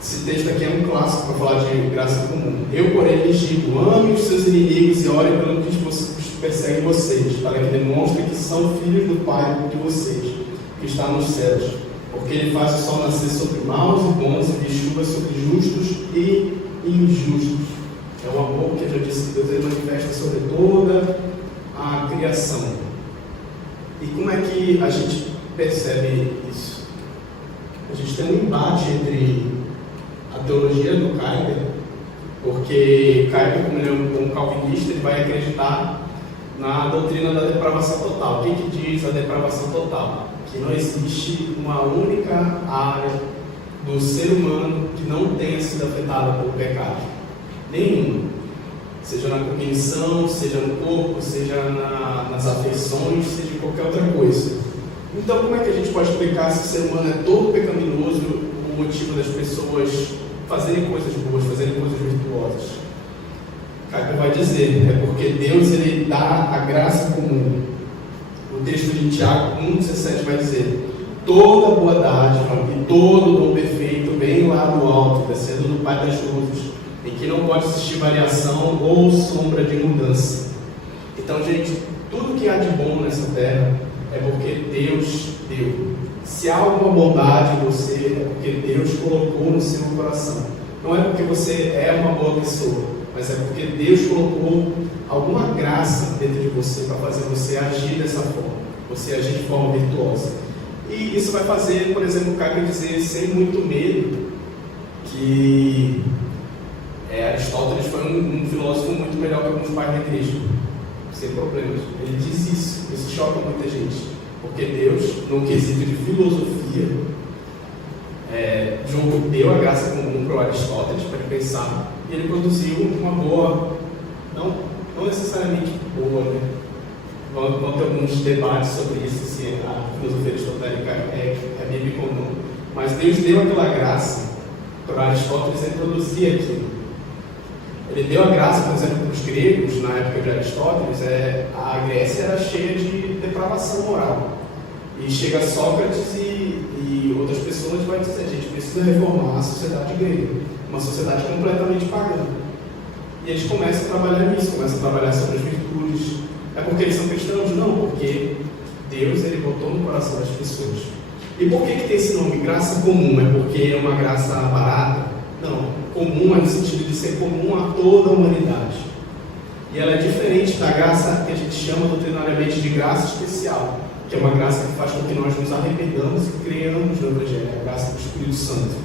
Esse texto aqui é um clássico para falar de graça comum. Eu, porém, lhes digo, ame os seus inimigos e ore pelo que perseguem vocês, para que demonstrem que são filhos do Pai de vocês, que está nos céus. Porque ele faz o sol nascer sobre maus e bons, e de chuva sobre justos e injustos. É o amor que eu já disse que Deus ele manifesta sobre toda a criação. E como é que a gente percebe isso? A gente tem um embate entre a teologia do Kuyper, porque Kuyper, como ele é um calvinista, ele vai acreditar na doutrina da depravação total. O que diz a depravação total? Que não existe uma única área do ser humano que não tenha sido afetada pelo pecado. Nenhuma. Seja na cognição, seja no corpo, seja nas afeições, seja em qualquer outra coisa. Então, como é que a gente pode explicar se o ser humano é todo pecaminoso, o motivo das pessoas fazerem coisas boas, fazerem coisas virtuosas? Kuyper vai dizer, é porque Deus ele dá a graça comum. O texto de Tiago 1,17 vai dizer, toda boa dádiva e todo dom perfeito vem lá do alto, descendo do Pai das luzes, em que não pode existir variação ou sombra de mudança. Então, gente, tudo que há de bom nessa terra é porque Deus deu. Se há alguma bondade em você, é porque Deus colocou no seu coração. Não é porque você é uma boa pessoa, mas é porque Deus colocou alguma graça dentro de você para fazer você agir dessa forma, você agir de forma virtuosa. E isso vai fazer, por exemplo, o Kuyper dizer sem muito medo que Aristóteles foi um filósofo muito melhor que alguns pais da igreja, sem problemas. Ele diz isso choca muita gente, porque Deus, no quesito de filosofia, deu a graça comum para o Aristóteles para ele pensar, e ele produziu uma boa, não necessariamente boa, né? Vão ter alguns debates sobre isso, se a filosofia aristotélica é bíblica ou não, mas Deus deu aquela graça para Aristóteles ele produzir aquilo. Ele deu a graça, por exemplo, para os gregos, na época de Aristóteles, a Grécia era cheia de depravação moral. E chega Sócrates e outras pessoas vai dizer, a gente precisa reformar a sociedade grega, uma sociedade completamente pagã. E eles começam a trabalhar nisso, começam a trabalhar sobre as virtudes. É porque eles são cristãos? Não, porque Deus ele botou no coração das pessoas. E por que tem esse nome, graça comum? É porque é uma graça barata? Não, comum é no sentido de ser comum a toda a humanidade. E ela é diferente da graça que a gente chama doutrinariamente de graça especial, que é uma graça que faz com que nós nos arrependamos e creiamos no Evangelho, a graça do Espírito Santo.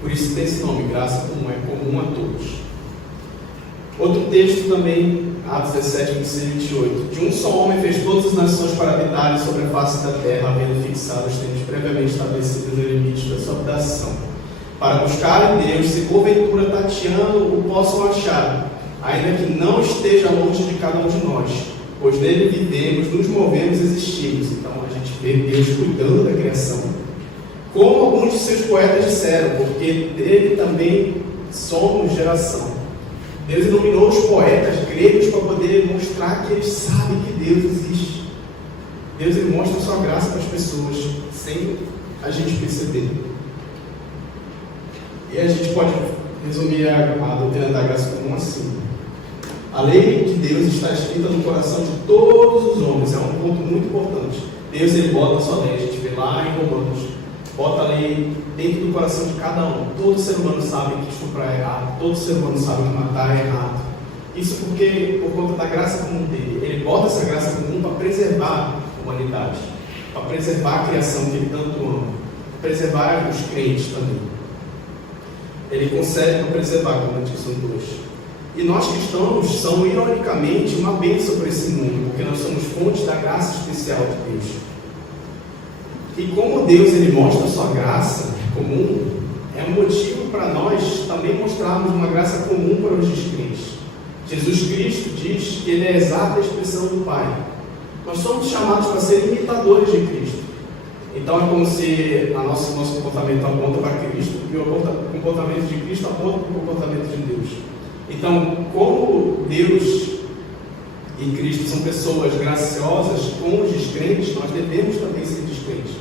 Por isso tem esse nome, graça comum, é comum a todos. Outro texto também, Atos 17, 26 e 28. De um só homem fez todas as nações para habitarem sobre a face da terra, havendo fixado os tempos previamente estabelecidos os limites da sua habitação. para buscar em Deus, se porventura tateando o possam achar, ainda que não esteja longe de cada um de nós, pois nele vivemos, nos movemos, existimos. Então a gente vê Deus cuidando da criação. Como alguns de seus poetas disseram, porque dele também somos geração. Deus iluminou os poetas gregos para poder mostrar que eles sabem que Deus existe. Deus ele mostra a sua graça para as pessoas, sem a gente perceber. E a gente pode resumir a doutrina da graça comum assim: a lei de Deus está escrita no coração de todos os homens. É um ponto muito importante. Deus ele bota a sua lei, a gente vê lá em Romanos, bota a lei dentro do coração de cada um. Todo ser humano sabe que estuprar é errado, todo ser humano sabe que matar é errado. Isso porque, por conta da graça comum dele, ele bota essa graça comum para preservar a humanidade, para preservar a criação que ele tanto ama, preservar os crentes também. Ele consegue para preservar, como eu disse, são dois. E nós cristãos somos, ironicamente, uma bênção para esse mundo, porque nós somos fontes da graça especial de Deus. E como Deus ele mostra a sua graça comum, é um motivo para nós também mostrarmos uma graça comum para os descrentes. Jesus Cristo diz que ele é a exata expressão do Pai. Nós somos chamados para ser imitadores de Cristo. Então é como se nosso comportamento aponta para Cristo e o comportamento de Cristo aponta para o comportamento de Deus. Então, como Deus e Cristo são pessoas graciosas com os descrentes, nós devemos também ser descrentes.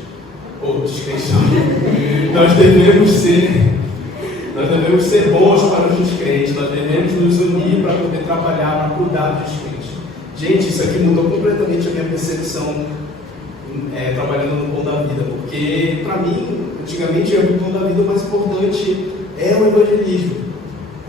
Ou descrentes não. Nós devemos ser bons para os descrentes, nós devemos nos unir para poder trabalhar, para cuidar dos descrentes. Gente, isso aqui mudou completamente a minha percepção trabalhando no Pão da Vida, porque para mim, antigamente, o Pão da Vida o mais importante é o evangelismo.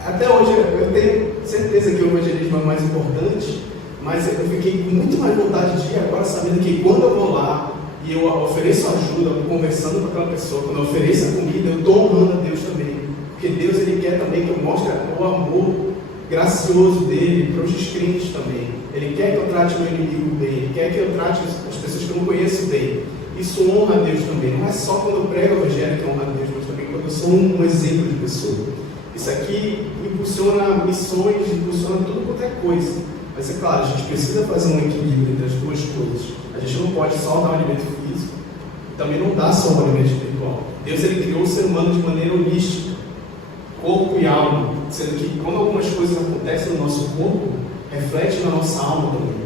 Até hoje eu tenho certeza que o evangelismo é o mais importante, mas eu fiquei com muito mais vontade de ir agora, sabendo que quando eu vou lá e eu ofereço ajuda, conversando com aquela pessoa, quando eu ofereço a comida, eu estou honrando a Deus também, porque Deus ele quer também que eu mostre o amor gracioso dele para os descrentes também. Ele quer que eu trate meu inimigo bem, ele quer que eu trate as pessoas que eu não conheço bem. Isso honra a Deus também. Não é só quando eu prego o evangelho que honra a Deus, mas também quando eu sou um exemplo de pessoa. Isso aqui impulsiona missões, impulsiona tudo quanto é coisa. Mas é claro, a gente precisa fazer um equilíbrio entre as duas coisas. A gente não pode só dar o alimento físico, e também não dá só o alimento espiritual. Deus ele criou o ser humano de maneira holística, corpo e alma, sendo que quando algumas coisas acontecem no nosso corpo, reflete na nossa alma também.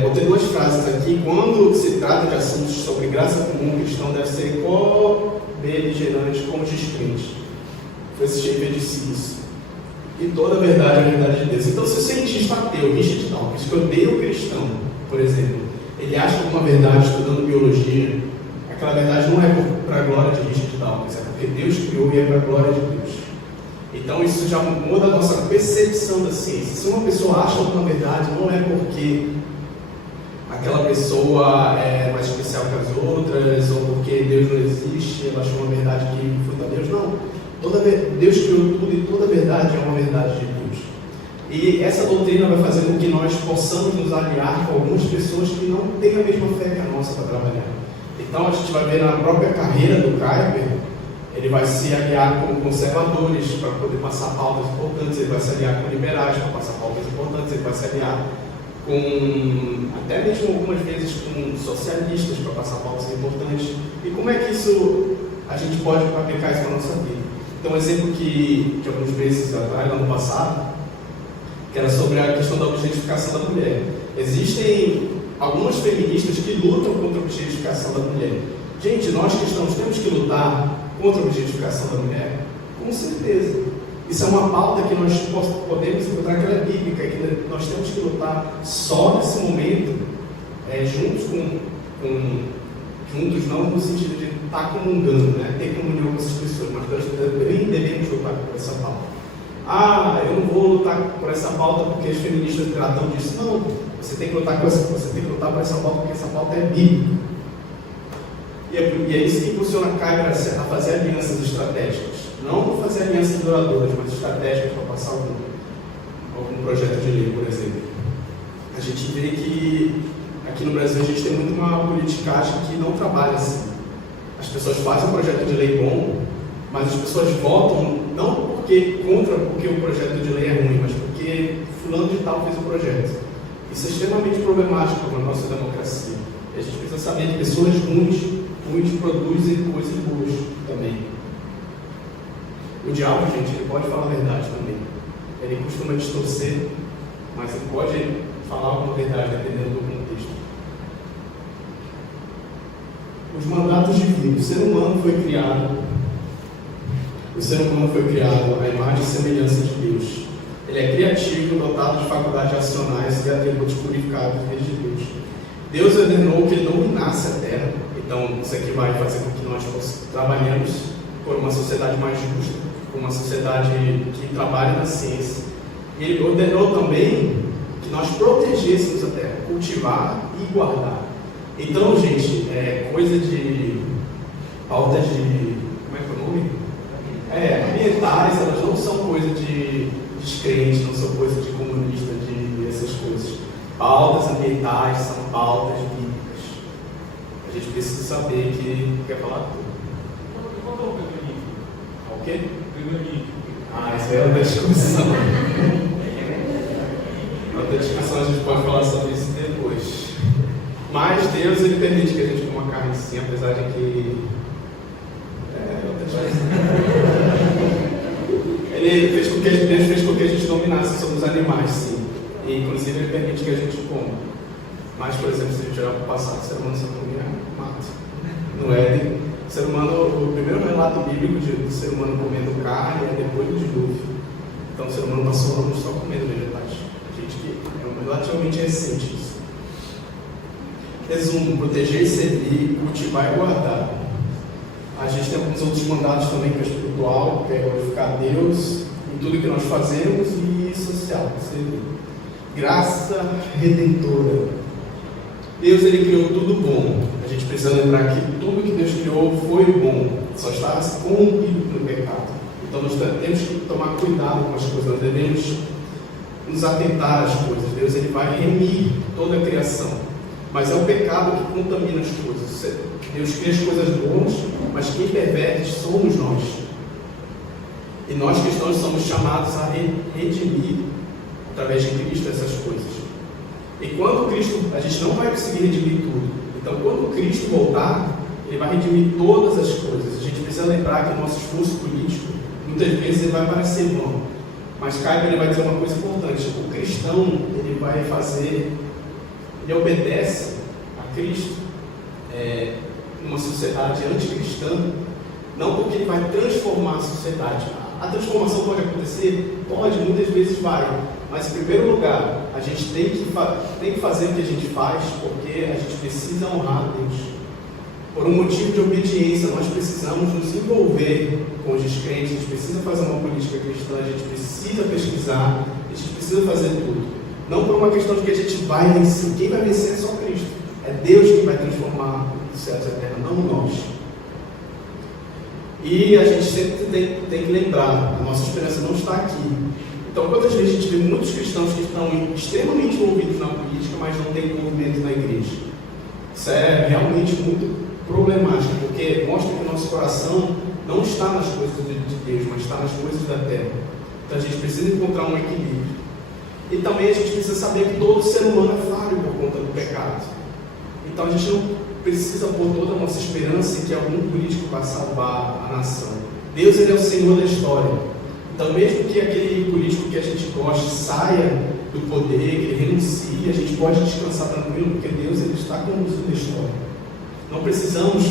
Vou ter duas frases aqui. Quando se trata de assuntos sobre graça comum, o cristão deve ser co-beligerante com os descrentes. Francis Schaeffer disse isso. E toda a verdade é a verdade de Deus. Então, se o cientista ateu, Richard Dawkins, que odeia o cristão, por exemplo, ele acha que uma verdade estudando biologia, aquela verdade não é para a glória de Richard Dawkins, é porque Deus criou e é para a glória de Deus. Então, isso já muda a nossa percepção da ciência. Se uma pessoa acha uma verdade, não é porque aquela pessoa é mais especial que as outras, ou porque Deus não existe, ela achou uma verdade que foi da Deus, não. Deus criou tudo e toda verdade é uma verdade de Deus. E essa doutrina vai fazer com que nós possamos nos aliar com algumas pessoas que não têm a mesma fé que a nossa para trabalhar. Então a gente vai ver na própria carreira do Kuyper, ele vai se aliar com conservadores para poder passar pautas importantes, ele vai se aliar com liberais para passar pautas importantes, ele vai se aliar com, até mesmo algumas vezes, com socialistas para passar pautas importantes. E como é que isso a gente pode aplicar isso para a nossa vida? Então, um exemplo que alguns meses atrás, ano passado, que era sobre a questão da objetificação da mulher. Existem algumas feministas que lutam contra a objetificação da mulher. Gente, nós cristãos temos que lutar contra a objetificação da mulher? Com certeza. Isso é uma pauta que nós podemos encontrar que ela é bíblica, que nós temos que lutar só nesse momento, juntos não no sentido de estar comungando, né? Ter comunhão com essas pessoas, mas nós também devemos lutar por essa pauta. Eu não vou lutar por essa pauta porque as feministas tratam disso. Não, você tem que lutar por essa pauta porque essa pauta é bíblica. E é isso que impulsiona a Kuyper a fazer alianças estratégicas. Não fazer alianças duradouras, mas estratégicas para passar algum projeto de lei, por exemplo. A gente vê que aqui no Brasil a gente tem muito uma politicagem que não trabalha assim. As pessoas fazem um projeto de lei bom, mas as pessoas votam não porque o projeto de lei é ruim, mas porque fulano de tal fez o projeto. Isso é extremamente problemático para a nossa democracia. E a gente precisa saber que pessoas ruins produzem coisas boas também. O diabo, gente, ele pode falar a verdade também. Ele costuma distorcer, mas ele pode falar alguma verdade dependendo do contexto. Os mandatos divinos. O ser humano foi criado à imagem e semelhança de Deus. Ele é criativo, dotado de faculdades racionais e atributos purificados de Deus. Deus ordenou que ele dominasse a terra. Então, isso aqui vai fazer com que nós trabalhemos por uma sociedade mais justa, por uma sociedade que trabalhe na ciência. E ele ordenou também que nós protegêssemos a terra, cultivar e guardar. Então, gente, coisa de pautas de... como é que é o nome? Ambientais, elas não são coisa de descrente, não são coisa de comunista, de essas coisas. Pautas ambientais são pautas bíblicas. A gente precisa saber que quer falar tudo. Qual é o veganismo? O quê? Veganismo. Isso é outra discussão. Outra discussão, a gente pode falar sobre isso depois. Mas Deus, ele permite que a gente coma carne sim, apesar de que... Deus fez com que a gente dominasse sobre os animais, sim. E, inclusive, ele permite que a gente coma. Mas, por exemplo, se a gente olhar para o passado, o ser humano só comia mato. No Éden, o primeiro relato bíblico do ser humano comendo carne é depois do dilúvio. Então, o ser humano passou anos só comendo vegetais. A gente que é relativamente recente isso. Resumo: proteger e servir, cultivar e guardar. A gente tem alguns outros mandatos também, que é espiritual, que é glorificar Deus em tudo que nós fazemos, e social, servir. Graça redentora. Deus, ele criou tudo bom. A gente precisa lembrar que tudo que Deus criou foi bom, só está corrompido pelo pecado. Então nós temos que tomar cuidado com as coisas, nós devemos nos atentar às coisas. Deus, ele vai remir toda a criação, mas é o pecado que contamina as coisas. Deus cria as coisas boas, mas quem perverte somos nós. E nós cristãos somos chamados a redimir através de Cristo essas coisas. E quando Cristo, a gente não vai conseguir redimir tudo. Então, quando Cristo voltar, ele vai redimir todas as coisas. A gente precisa lembrar que o nosso esforço político, muitas vezes, ele vai parecer vão. Mas Caio, ele vai dizer uma coisa importante: o cristão, ele vai fazer, ele obedece a Cristo numa sociedade anticristã, não porque ele vai transformar a sociedade. A transformação pode acontecer? Pode, muitas vezes vai. Mas, em primeiro lugar, a gente tem que fazer o que a gente faz, porque a gente precisa honrar a Deus. Por um motivo de obediência, nós precisamos nos envolver com os descrentes, a gente precisa fazer uma política cristã, a gente precisa pesquisar, a gente precisa fazer tudo. Não por uma questão de que a gente vai vencer. Quem vai vencer é só Cristo. É Deus que vai transformar os céus e a terra, não nós. E a gente sempre tem que lembrar, a nossa esperança não está aqui. Então, quantas vezes a gente vê muitos cristãos que estão extremamente envolvidos na política, mas não têm envolvimento na igreja? Isso é realmente muito problemático, porque mostra que o nosso coração não está nas coisas de Deus, mas está nas coisas da terra. Então, a gente precisa encontrar um equilíbrio. E também a gente precisa saber que todo ser humano é falho por conta do pecado. Então, a gente não precisa pôr toda a nossa esperança em que algum político vai salvar a nação. Deus, ele é o Senhor da história. Então, mesmo que aquele político que a gente goste saia do poder, que ele renuncie, a gente pode descansar tranquilo, porque Deus, ele está conduzindo a história. Não precisamos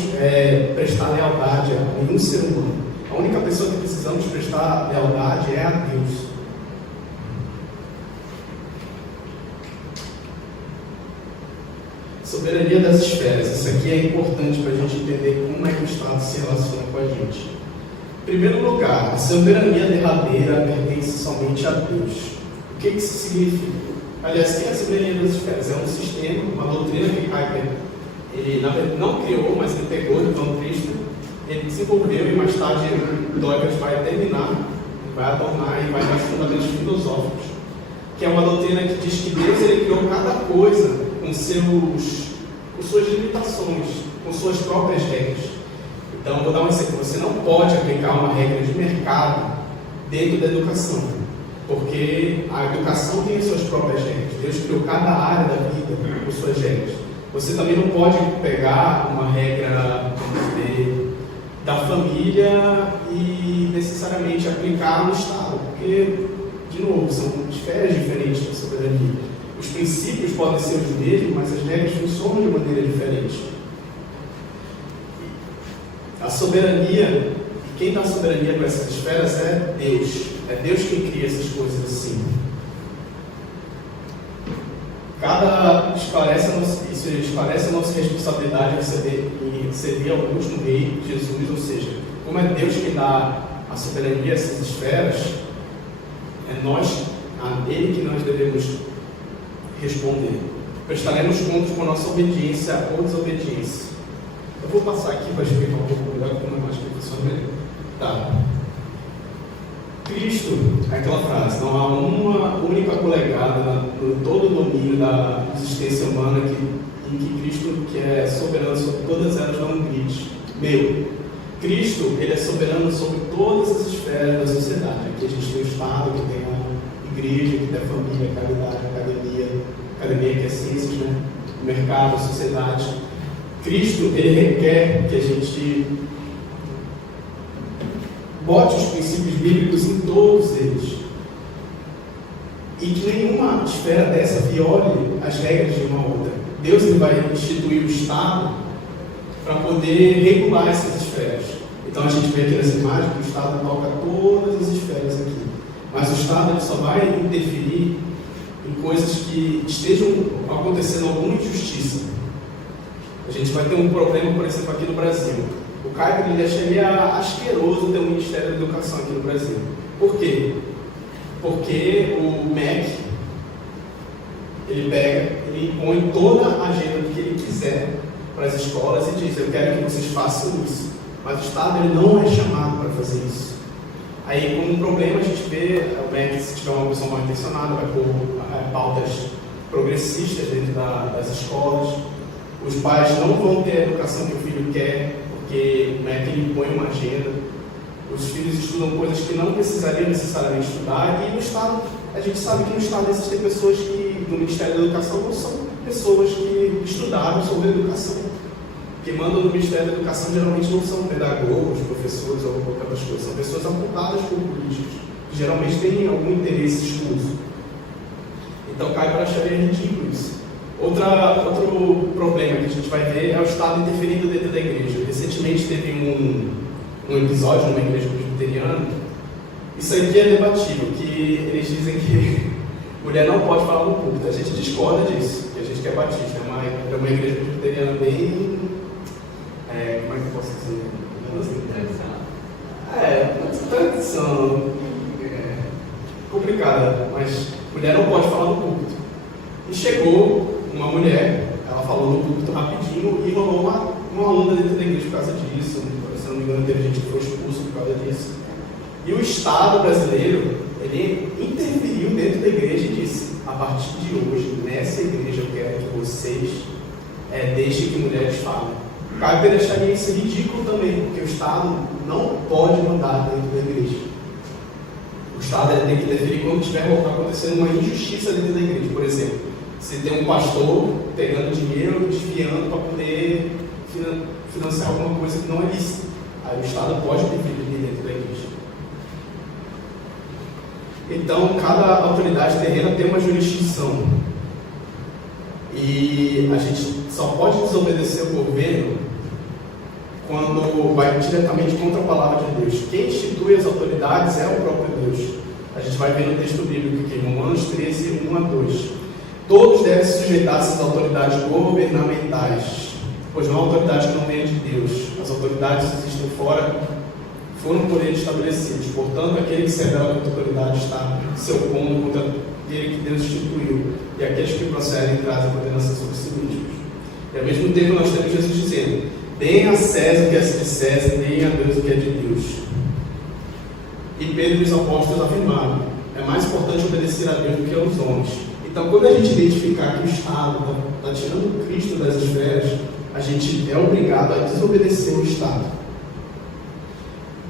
prestar lealdade a nenhum ser humano. A única pessoa que precisamos prestar lealdade é a Deus. Soberania das esferas. Isso aqui é importante para a gente entender como é que o Estado se relaciona com a gente. Em primeiro lugar, a soberania derradeira pertence somente a Deus. O que isso significa? Aliás, o que é a soberania das esferas? É um sistema, uma doutrina que Kuyper, ele na verdade não criou, mas ele pegou do John Cristo, ele desenvolveu e mais tarde Douglas vai terminar, vai adornar e vai dar fundamentos filosóficos, que é uma doutrina que diz que Deus, ele criou cada coisa com suas limitações, com suas próprias regras. Então, vou dar um exemplo. Você não pode aplicar uma regra de mercado dentro da educação, porque a educação tem as suas próprias regras. Deus criou cada área da vida com suas regras. Você também não pode pegar uma regra da família e necessariamente aplicar no Estado, porque, de novo, são esferas diferentes da soberania. Os princípios podem ser os mesmos, mas as regras funcionam de maneira diferente. A soberania, e quem dá soberania para essas esferas é Deus. É Deus quem cria essas coisas assim. Isso esclarece a nossa responsabilidade em servir ao último Rei, Jesus, ou seja, como é Deus quem dá a soberania a essas esferas, é a Ele que nós devemos responder. Prestaremos contas com a nossa obediência ou desobediência. Eu vou passar aqui para explicar um pouco melhor, como é mais explicação melhor. Tá. Cristo, aquela frase, não há uma única colegada no todo o domínio da existência humana em que Cristo, que é soberano sobre todas elas, não grite. Cristo, ele é soberano sobre todas as esferas da sociedade. Aqui a gente tem o Estado, que tem a igreja, que tem a família, a caridade, academia que é ciências, né? O mercado, a sociedade. Cristo, ele requer que a gente bote os princípios bíblicos em todos eles. E que nenhuma esfera dessa viole as regras de uma outra. Deus ele vai instituir o Estado para poder regular essas esferas. Então a gente vê aqui nas imagens que o Estado toca todas as esferas aqui. Mas o Estado ele só vai interferir em coisas que estejam acontecendo alguma injustiça. A gente vai ter um problema, por exemplo, aqui no Brasil. O Caio ele acharia asqueroso ter um Ministério da Educação aqui no Brasil. Por quê? Porque o MEC ele impõe toda a agenda que ele quiser para as escolas e diz: eu quero que vocês façam isso. Mas o Estado ele não é chamado para fazer isso. Aí, como um problema, a gente vê o MEC, se tiver uma pessoa mal intencionada, vai pôr pautas progressistas dentro das escolas. Os pais não vão ter a educação que o filho quer, porque o MEC impõe uma agenda. Os filhos estudam coisas que não precisariam necessariamente estudar. E no Estado, a gente sabe que no Estado existem pessoas que, no Ministério da Educação, não são pessoas que estudaram sobre educação. Quem mandam no Ministério da Educação geralmente não são pedagogos, professores ou outras coisas. São pessoas apontadas por políticos, que geralmente têm algum interesse escuso. Então, cai para acharia ridículo isso. Outro problema que a gente vai ver é o Estado interferindo dentro da igreja. Recentemente teve um episódio numa igreja presbiteriana. Isso aqui é debatível, que eles dizem que mulher não pode falar no púlpito. A gente discorda disso, que a gente que é batista. É uma igreja presbiteriana bem... como é que eu posso dizer? Tradição. Complicada, mas mulher não pode falar no púlpito. E chegou uma mulher, ela falou no púlpito rapidinho e rolou uma onda dentro da igreja por causa disso. Se não me engano, teve gente que foi expulso por causa disso. E o Estado brasileiro, ele interferiu dentro da igreja e disse: a partir de hoje, nessa igreja eu quero que vocês deixem que mulheres falem. Cabe deixaria isso ridículo também, porque o Estado não pode mandar dentro da igreja. O Estado tem que interferir quando estiver acontecendo uma injustiça dentro da igreja. Por exemplo, se tem um pastor pegando dinheiro, desviando para poder financiar alguma coisa que não é lícita. Aí o Estado pode interferir dentro da igreja. Então, cada autoridade terrena tem uma jurisdição. E a gente só pode desobedecer o governo quando vai diretamente contra a palavra de Deus. Quem institui as autoridades é o próprio Deus. A gente vai ver no texto bíblico aqui, em Romanos 13, 1 a 2. Todos devem se sujeitar a essas autoridades governamentais, pois não há autoridade que não venha de Deus. As autoridades que existem fora foram por ele estabelecidas. Portanto, aquele que se rebela contra a autoridade está se opondo contra aquele que Deus instituiu. E aqueles que procedem trazem condenação sobre si mesmos. E ao mesmo tempo nós temos Jesus dizendo: deem a César o que é de César, deem a Deus o que é de Deus. E Pedro e os apóstolos afirmaram: é mais importante obedecer a Deus do que aos homens. E Então, quando a gente identificar que o Estado está tirando o Cristo das esferas, a gente é obrigado a desobedecer o Estado.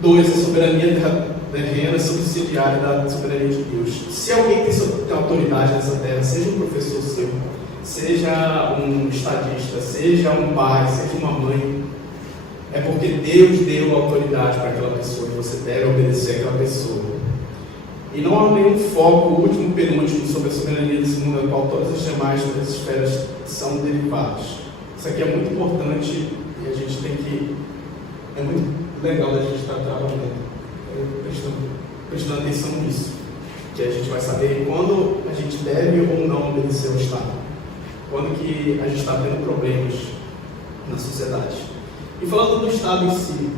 2. A soberania terrena subsidiária da soberania de Deus. Se alguém tem autoridade nessa terra, seja um professor seu, seja um estadista, seja um pai, seja uma mãe, é porque Deus deu autoridade para aquela pessoa e você deve obedecer àquela pessoa. E não há nenhum foco, último, penúltimo, sobre a soberania desse mundo, da qual todas as demais das esferas são derivadas. Isso aqui é muito importante e a gente tem que... É muito legal a gente estar trabalhando, prestando atenção nisso. Que a gente vai saber quando a gente deve ou não obedecer ao Estado. Quando que a gente está tendo problemas na sociedade. E falando do Estado em si,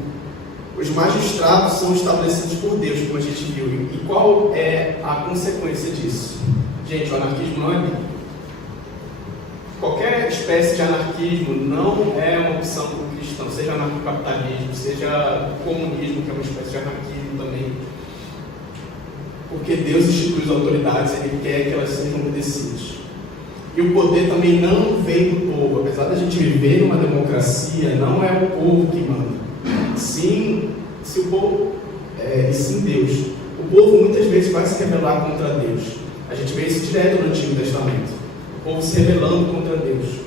os magistrados são estabelecidos por Deus, como a gente viu. E qual é a consequência disso? Gente, o anarquismo não é bíblico. Qualquer espécie de anarquismo não é uma opção para o cristão, seja anarcocapitalismo, seja comunismo, que é uma espécie de anarquismo também. Porque Deus institui as autoridades, Ele quer que elas sejam obedecidas. E o poder também não vem do povo. Apesar da gente viver numa democracia, não é o povo que manda. Sim, se o povo, e sim Deus. O povo muitas vezes vai se rebelar contra Deus. A gente vê isso direto no Antigo Testamento. O povo se rebelando contra Deus.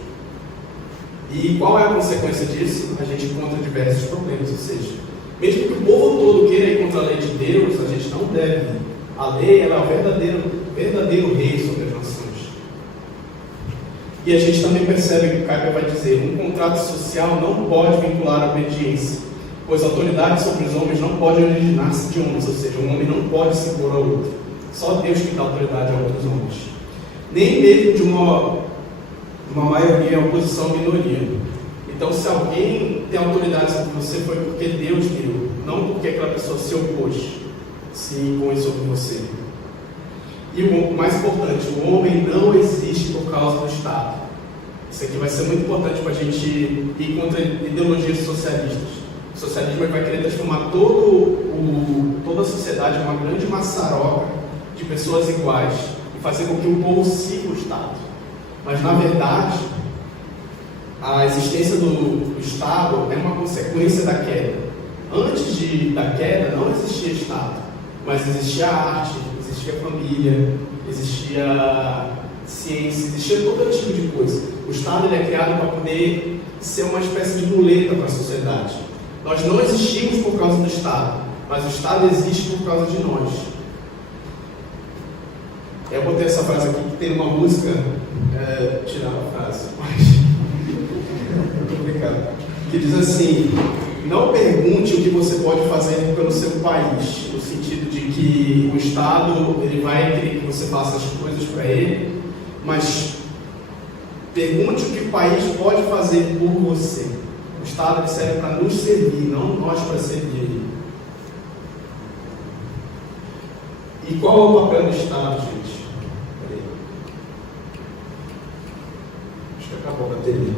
E qual é a consequência disso? A gente encontra diversos problemas. Ou seja, mesmo que o povo todo queira ir contra a lei de Deus, a gente não deve. A lei era o verdadeiro rei sobre as nações. E a gente também percebe que o Caio vai dizer: um contrato social não pode vincular a obediência, pois a autoridade sobre os homens não pode originar-se de homens, ou seja, um homem não pode se impor ao outro. Só Deus que dá autoridade a outros homens. Nem mesmo de uma maioria, oposição à minoria. Então, se alguém tem autoridade sobre você, foi porque Deus deu, não porque aquela pessoa se opôs, se impôs sobre você. E o mais importante, o homem não existe por causa do Estado. Isso aqui vai ser muito importante para a gente ir contra ideologias socialistas. O socialismo vai querer transformar toda a sociedade em uma grande maçaroca de pessoas iguais e fazer com que o povo siga o Estado. Mas, na verdade, a existência do Estado é uma consequência da queda. Antes da queda não existia Estado, mas existia arte, existia família, existia ciência, existia todo tipo de coisa. O Estado ele é criado para poder ser uma espécie de muleta para a sociedade. Nós não existimos por causa do Estado, mas o Estado existe por causa de nós. Eu botei essa frase aqui que tem uma música, tirar a frase, mas é complicado, que diz assim: não pergunte o que você pode fazer pelo seu país, no sentido de que o Estado ele vai querer que você faça as coisas para ele, mas pergunte o que o país pode fazer por você. O Estado ele serve para nos servir, não nós para servir ele. E qual é o papel do Estado, gente? Peraí. Acho que acabou a bateria.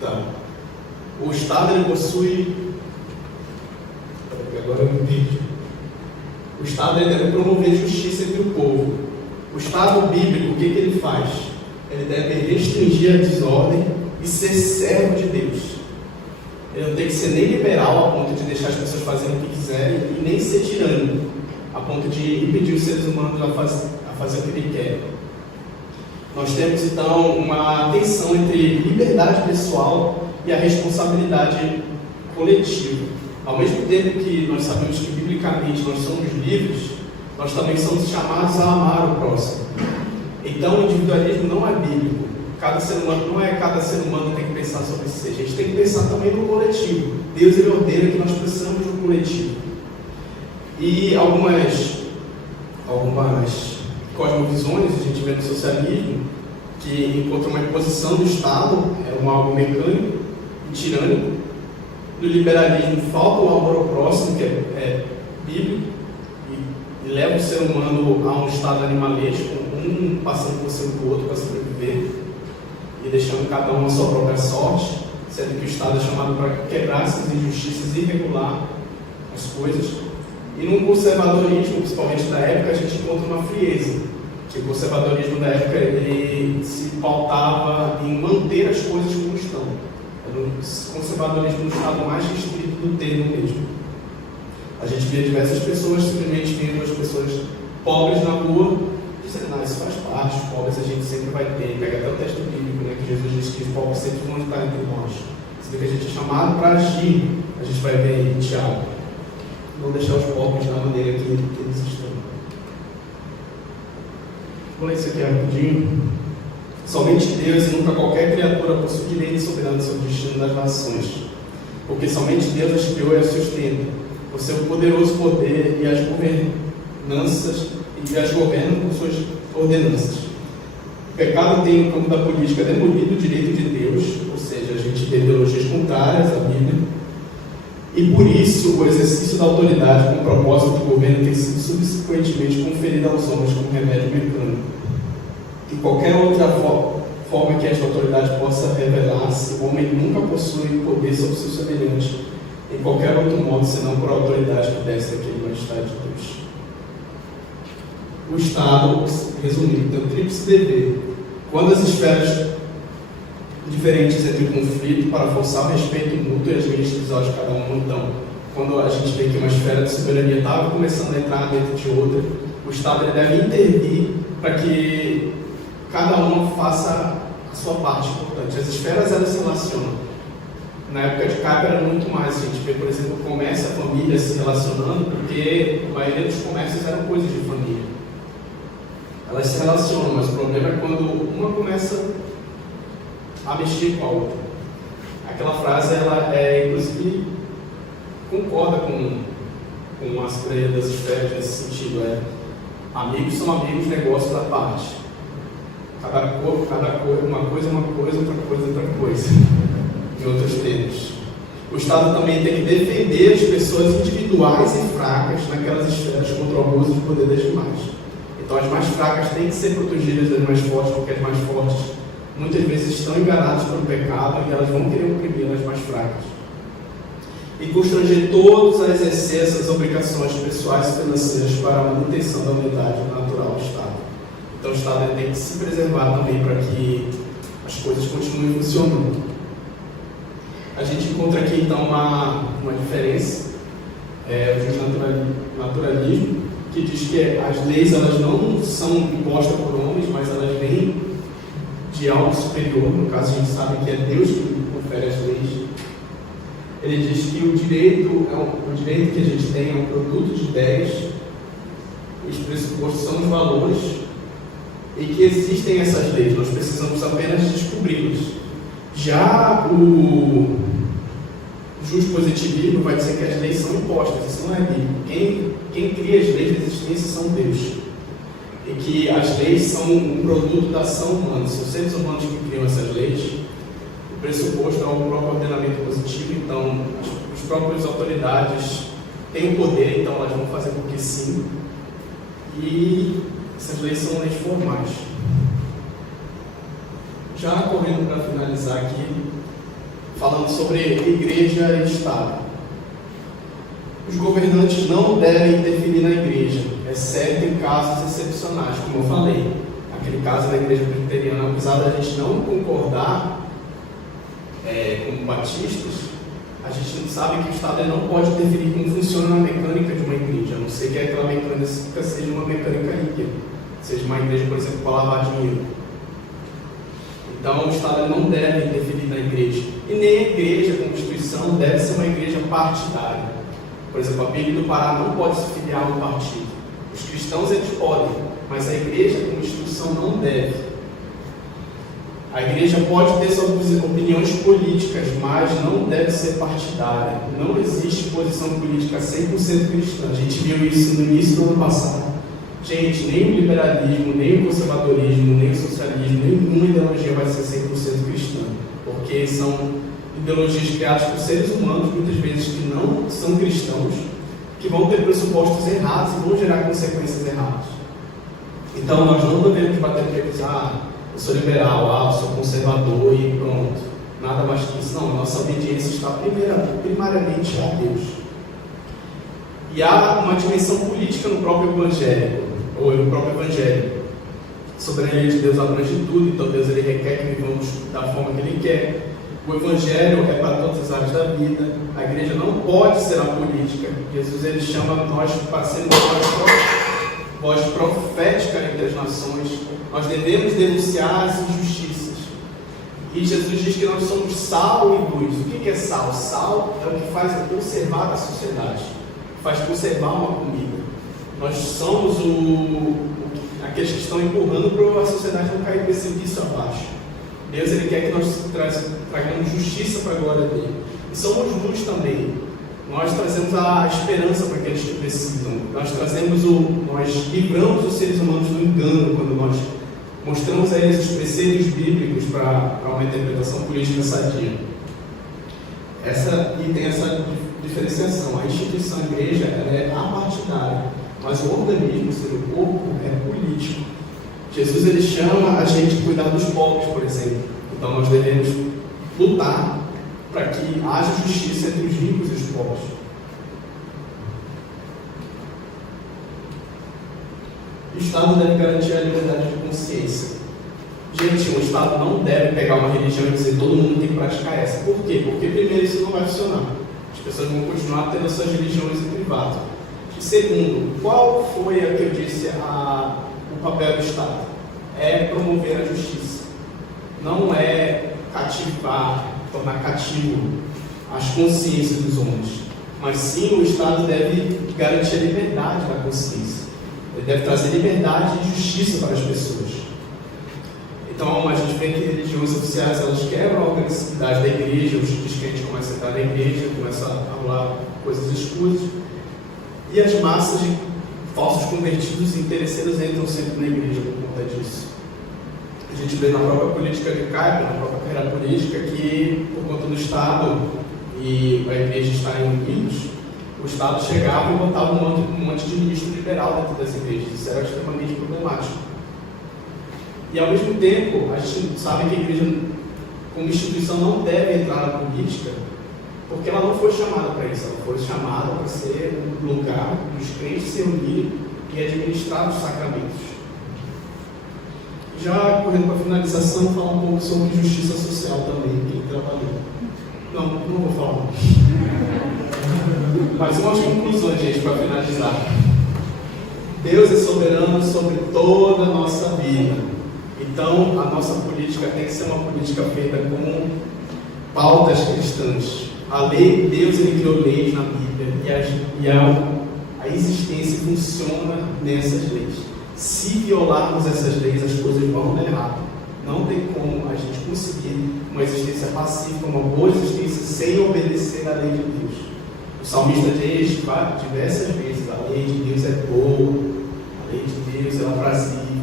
Tá. O Estado ele possui... Agora eu entendi. O Estado ele deve promover justiça entre o povo. O Estado bíblico, o que ele faz? Ele deve restringir a desordem e ser servo de Deus. Ele não tem que ser nem liberal a ponto de deixar as pessoas fazendo o que quiserem e nem ser tirânico a ponto de impedir os seres humanos a fazer o que ele quer. Nós temos então uma tensão entre liberdade pessoal e a responsabilidade coletiva. Ao mesmo tempo que nós sabemos que biblicamente nós somos livres, nós também somos chamados a amar o próximo. Então o individualismo não é bíblico. Cada ser humano tem que pensar sobre si. A gente tem que pensar também no coletivo. Deus ele ordena que nós precisamos de um coletivo. E algumas cosmovisões a gente vê no socialismo que encontra uma imposição do Estado, é algo mecânico e tirânico. No liberalismo falta o amor ao próximo, que é bíblico, e leva o ser humano a um estado animalesco, passando por cima do outro para sobreviver e deixando cada um a sua própria sorte, sendo que o Estado é chamado para quebrar essas injustiças e regular as coisas. E no conservadorismo, principalmente da época, a gente encontra uma frieza, que o conservadorismo da época ele se pautava em manter as coisas como estão. Era um conservadorismo no estado mais restrito do termo mesmo. A gente via diversas pessoas simplesmente vendo as pessoas pobres na rua, dizendo, isso faz parte, os pobres a gente sempre vai ter. Pega até o texto bíblico, né, que Jesus diz que os pobres sempre vão estar entre nós. Isso que a gente é chamado para agir, a gente vai ver aí em Tiago. Não deixar os pobres da maneira que eles estão. Vou ler isso aqui rapidinho. Somente Deus e nunca qualquer criatura possui direito soberano sobre o destino das nações, porque somente Deus as criou e as sustenta, por seu poderoso poder e as governanças e as governa por suas ordenanças. O pecado tem no campo da política demolido o direito de Deus, ou seja, a gente tem ideologias contrárias à Bíblia, e por isso o exercício da autoridade com o propósito do governo tem sido subsequentemente conferido aos homens como remédio mecânico. De qualquer outra forma que esta autoridade possa revelar-se, o homem nunca possui poder sobre o seu semelhante, em qualquer outro modo, senão por autoridade que desce daquele majestade de Deus. O Estado, resumindo, tem um tríplice dever. Quando as esferas diferentes entre o conflito para forçar o respeito mútuo e as linhas divisórias de cada um. Então, quando a gente vê que uma esfera de soberania estava começando a entrar dentro de outra, o Estado ele deve intervir para que cada uma faça a sua parte importante. As esferas elas se relacionam. Na época de Caio era muito mais. A gente vê, por exemplo, o comércio, a família se relacionando, porque a maioria dos comércios eram coisas de família. Elas se relacionam, mas o problema é quando uma começa a mexer com a outra. Aquela frase, ela inclusive concorda com as ideias das esferas nesse sentido. Amigos são amigos, negócios à parte. Cada coisa, uma coisa, outra coisa. Em outros termos. O Estado também tem que defender as pessoas individuais e fracas naquelas esferas contra o abuso de poder das demais. Então as mais fracas têm que ser protegidas das mais fortes, porque as mais fortes muitas vezes estão enganadas pelo pecado e elas vão querer oprimir as mais fracas. E constranger todos a exercer essas obrigações pessoais e financeiras para a manutenção da unidade natural do Estado. Então o Estado tem que se preservar também para que as coisas continuem funcionando. A gente encontra aqui então uma diferença, o naturalismo, que diz que as leis elas não são impostas por homens, mas elas vêm de algo superior. No caso, a gente sabe que é Deus que confere as leis. Ele diz que o direito que a gente tem é um produto de ideias, os pressupostos são os valores, e que existem essas leis, nós precisamos apenas descobri-las. Já o justo positivismo vai dizer que as leis são impostas, isso não é bíblico. Quem cria as leis de existência são Deus. E que as leis são um produto da ação humana, são seres humanos que criam essas leis. O pressuposto é o próprio ordenamento positivo, então as próprias autoridades têm o poder, então elas vão fazer porque sim. E essas leis são leis formais. Já correndo para finalizar aqui, falando sobre igreja e Estado. Os governantes não devem interferir na igreja, exceto em casos excepcionais, como eu falei. Aquele caso da igreja presbiteriana, apesar da gente não concordar como batistas, a gente não sabe que o Estado não pode interferir como funciona a mecânica de uma igreja, a não ser que aquela mecânica seja uma mecânica ímpia, seja uma igreja, por exemplo, para lavar dinheiro. Então o Estado não deve interferir na igreja. E nem a igreja, como instituição, deve ser uma igreja partidária. Por exemplo, a Bíblia do Pará não pode se filiar a um partido. Os cristãos eles podem, mas a igreja como instituição não deve. A igreja pode ter suas opiniões políticas, mas não deve ser partidária. Não existe posição política 100% cristã. A gente viu isso no início do ano passado. Gente, nem o liberalismo, nem o conservadorismo, nem o socialismo, nenhuma ideologia vai ser 100% cristã. Porque são ideologias criadas por seres humanos, muitas vezes que não são cristãos, que vão ter pressupostos errados e vão gerar consequências erradas. Então nós não devemos bater no peito e dizer, eu sou liberal, eu sou conservador e pronto. nada mais que isso. Não, a nossa obediência está primariamente a Deus. E há uma dimensão política no próprio Evangelho, ou no próprio Evangelho. A soberania de Deus abrange tudo, então Deus ele requer que vivamos da forma que Ele quer. O Evangelho é para todas as áreas da vida. A igreja não pode ser apolítica. Jesus ele chama nós para sermos voz profética entre as nações. Nós devemos denunciar as injustiças. E Jesus diz que nós somos sal e luz. O que é sal? Sal é o que faz conservar a sociedade, faz conservar uma comida. Nós somos aqueles que estão empurrando para a sociedade não cair precipício abaixo. Deus ele quer que nós tragamos justiça para a glória dele. E somos luz também. Nós trazemos a esperança para aqueles que precisam. Nós livramos os seres humanos do engano quando nós mostramos a eles os preceitos bíblicos para uma interpretação política sadia. E tem essa diferenciação. A instituição igreja ela é apartidária, mas o organismo, o corpo, é político. Jesus ele chama a gente a cuidar dos pobres, por exemplo. Então nós devemos lutar para que haja justiça entre os ricos e os pobres. O Estado deve garantir a liberdade de consciência. Gente, o Estado não deve pegar uma religião e dizer todo mundo tem que praticar essa. Por quê? Porque primeiro isso não vai funcionar. As pessoas vão continuar tendo as suas religiões em privado. E segundo, qual foi a que eu disse o papel do Estado? É promover a justiça. Não é cativar, tornar cativo as consciências dos homens. Mas sim, o Estado deve garantir a liberdade da consciência. Ele deve trazer liberdade e justiça para as pessoas. Então, a gente vê que religiões oficiais, elas quebram a organicidade da igreja, os crentes começam a entrar na igreja, começam a falar coisas escusas. E as massas de falsos convertidos e interesseiros entram sempre na igreja por conta disso. A gente vê na própria política de Caipa, na própria carreira política, que por conta do Estado e a igreja estarem unidos, o Estado chegava e botava um monte de ministro liberal dentro das igrejas. Isso era extremamente problemático. E ao mesmo tempo, a gente sabe que a igreja, como instituição, não deve entrar na política, porque ela não foi chamada para isso. Ela foi chamada para ser um lugar dos crentes se reunirem e administrar os sacramentos. Já correndo para a finalização, falar um pouco sobre justiça social também, quem trabalhou. Não vou falar. Mas umas conclusões, gente, para finalizar. Deus é soberano sobre toda a nossa vida. Então, a nossa política tem que ser uma política feita com pautas cristãs. A lei, Deus ele criou leis na Bíblia e a existência funciona nessas leis. Se violarmos essas leis, as coisas vão dar errado. Não tem como a gente conseguir uma existência pacífica, uma boa existência, sem obedecer à lei de Deus. O salmista diz diversas vezes: a lei de Deus é boa, a lei de Deus ela aprazível,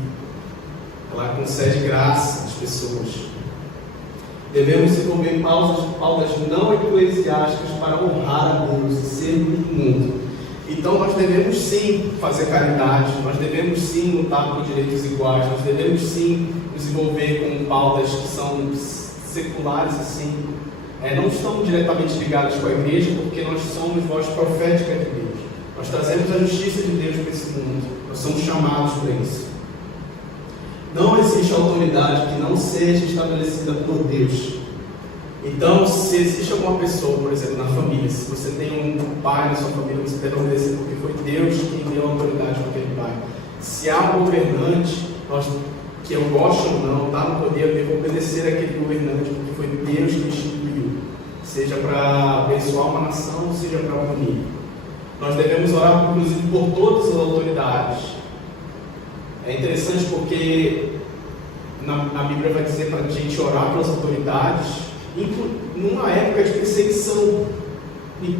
ela concede graça às pessoas. Devemos desenvolver pautas não eclesiásticas para honrar a Deus e sermos do mundo. Então nós devemos sim fazer caridade, nós devemos sim lutar por direitos iguais, nós devemos sim nos envolver com pautas que são seculares assim, não estão diretamente ligadas com a igreja, porque nós somos voz profética de Deus. Nós trazemos a justiça de Deus para esse mundo, nós somos chamados para isso. Não existe autoridade que não seja estabelecida por Deus. Então, se existe alguma pessoa, por exemplo, na família, se você tem um pai na sua família, você deve obedecer porque foi Deus quem deu autoridade para aquele pai. Se há um governante, que eu gosto ou não, está no poder, eu devo obedecer àquele governante porque foi Deus que instituiu, seja para abençoar uma nação, seja para punir. Nós devemos orar, inclusive, por todas as autoridades. É interessante porque na Bíblia vai dizer para a gente orar pelas autoridades numa época de perseguição. E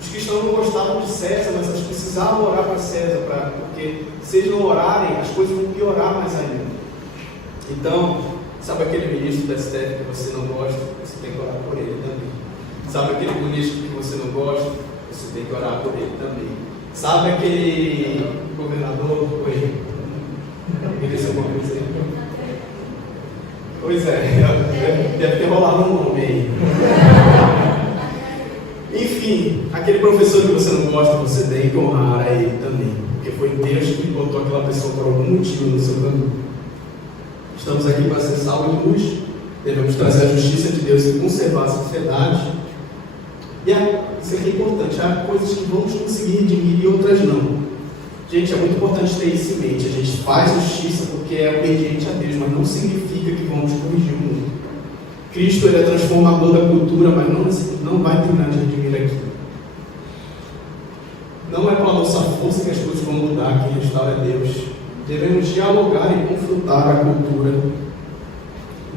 os cristãos não gostavam de César, mas eles precisavam orar para César, porque se eles não orarem, as coisas vão piorar mais ainda. Então, sabe aquele ministro da STF que você não gosta? Você tem que orar por ele também. Sabe aquele político que você não gosta? Você tem que orar por ele também. Sabe aquele governador? Ele disse alguma coisa aí? Pois é, deve ter rolado um nome aí. Enfim, aquele professor que você não gosta, você tem que honrar a ele também, porque foi Deus que botou aquela pessoa por algum motivo no seu caminho. Estamos aqui para ser sal e luz, devemos trazer a justiça de Deus e conservar a sociedade. E isso aqui é importante, há coisas que vamos conseguir redimir e outras não. Gente, é muito importante ter isso em mente. A gente faz justiça porque é obediente a Deus, mas não significa que vamos corrigir o mundo. Cristo ele é transformador da cultura, mas não vai terminar de redimir aqui. Não é pela nossa força que as coisas vão mudar, quem restaura é Deus. Devemos dialogar e confrontar a cultura.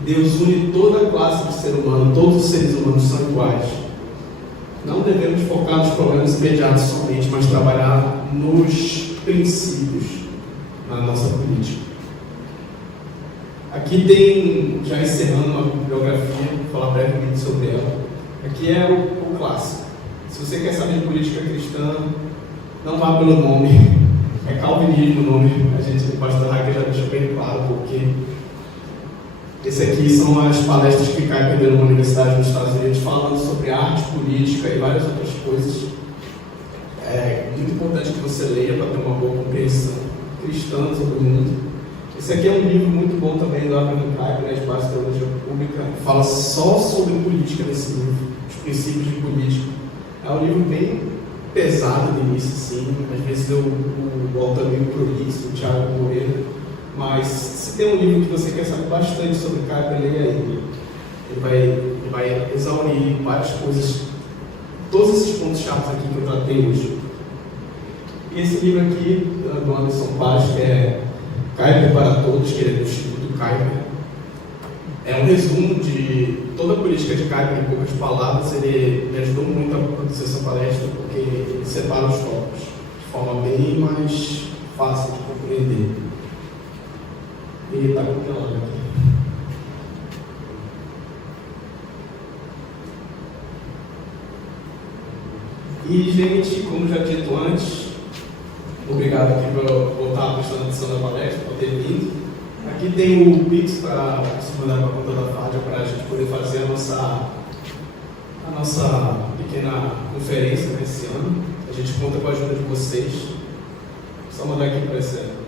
Deus une toda a classe de ser humano, todos os seres humanos são iguais. Não devemos focar nos problemas imediatos somente, mas trabalhar nos princípios na nossa política. Aqui tem, já encerrando uma bibliografia, vou falar brevemente sobre ela. Aqui é o clássico. Se você quer saber de política cristã, não vá pelo nome. É calvinismo o nome. O pastor Hacker já deixou bem claro porque esse aqui são as palestras que Kuyper deu numa universidade nos Estados Unidos falando sobre arte, política e várias outras coisas. É muito importante que você leia para ter uma boa compreensão cristã sobre o mundo. Esse aqui é um livro muito bom também do Abraham Kuyper, As Bases da Teologia Pública, fala só sobre política nesse livro, os princípios de política. É um livro bem pesado no início, sim, às vezes o autor é meio prolixo, o Thiago Moreira, mas se tem um livro que você quer saber bastante sobre Kuyper, leia ele. Ele vai exaurir várias coisas, todos esses pontos chaves aqui que eu tratei hoje. E esse livro aqui, do Anderson Paz, que é Kuyper para Todos, que é do Instituto Kuyper, é um resumo de toda a política de Kuyper em poucas palavras. Ele me ajudou muito a produzir essa palestra, porque ele separa os tópicos de forma bem mais fácil de compreender. E está congelado aqui. E, gente, como já dito antes, obrigado aqui por estar prestando atenção na palestra, por ter vindo. Aqui tem o Pix para se mandar para a conta da Fádia para a gente poder fazer a nossa pequena conferência nesse ano. A gente conta com a ajuda de vocês. Só mandar aqui para esse.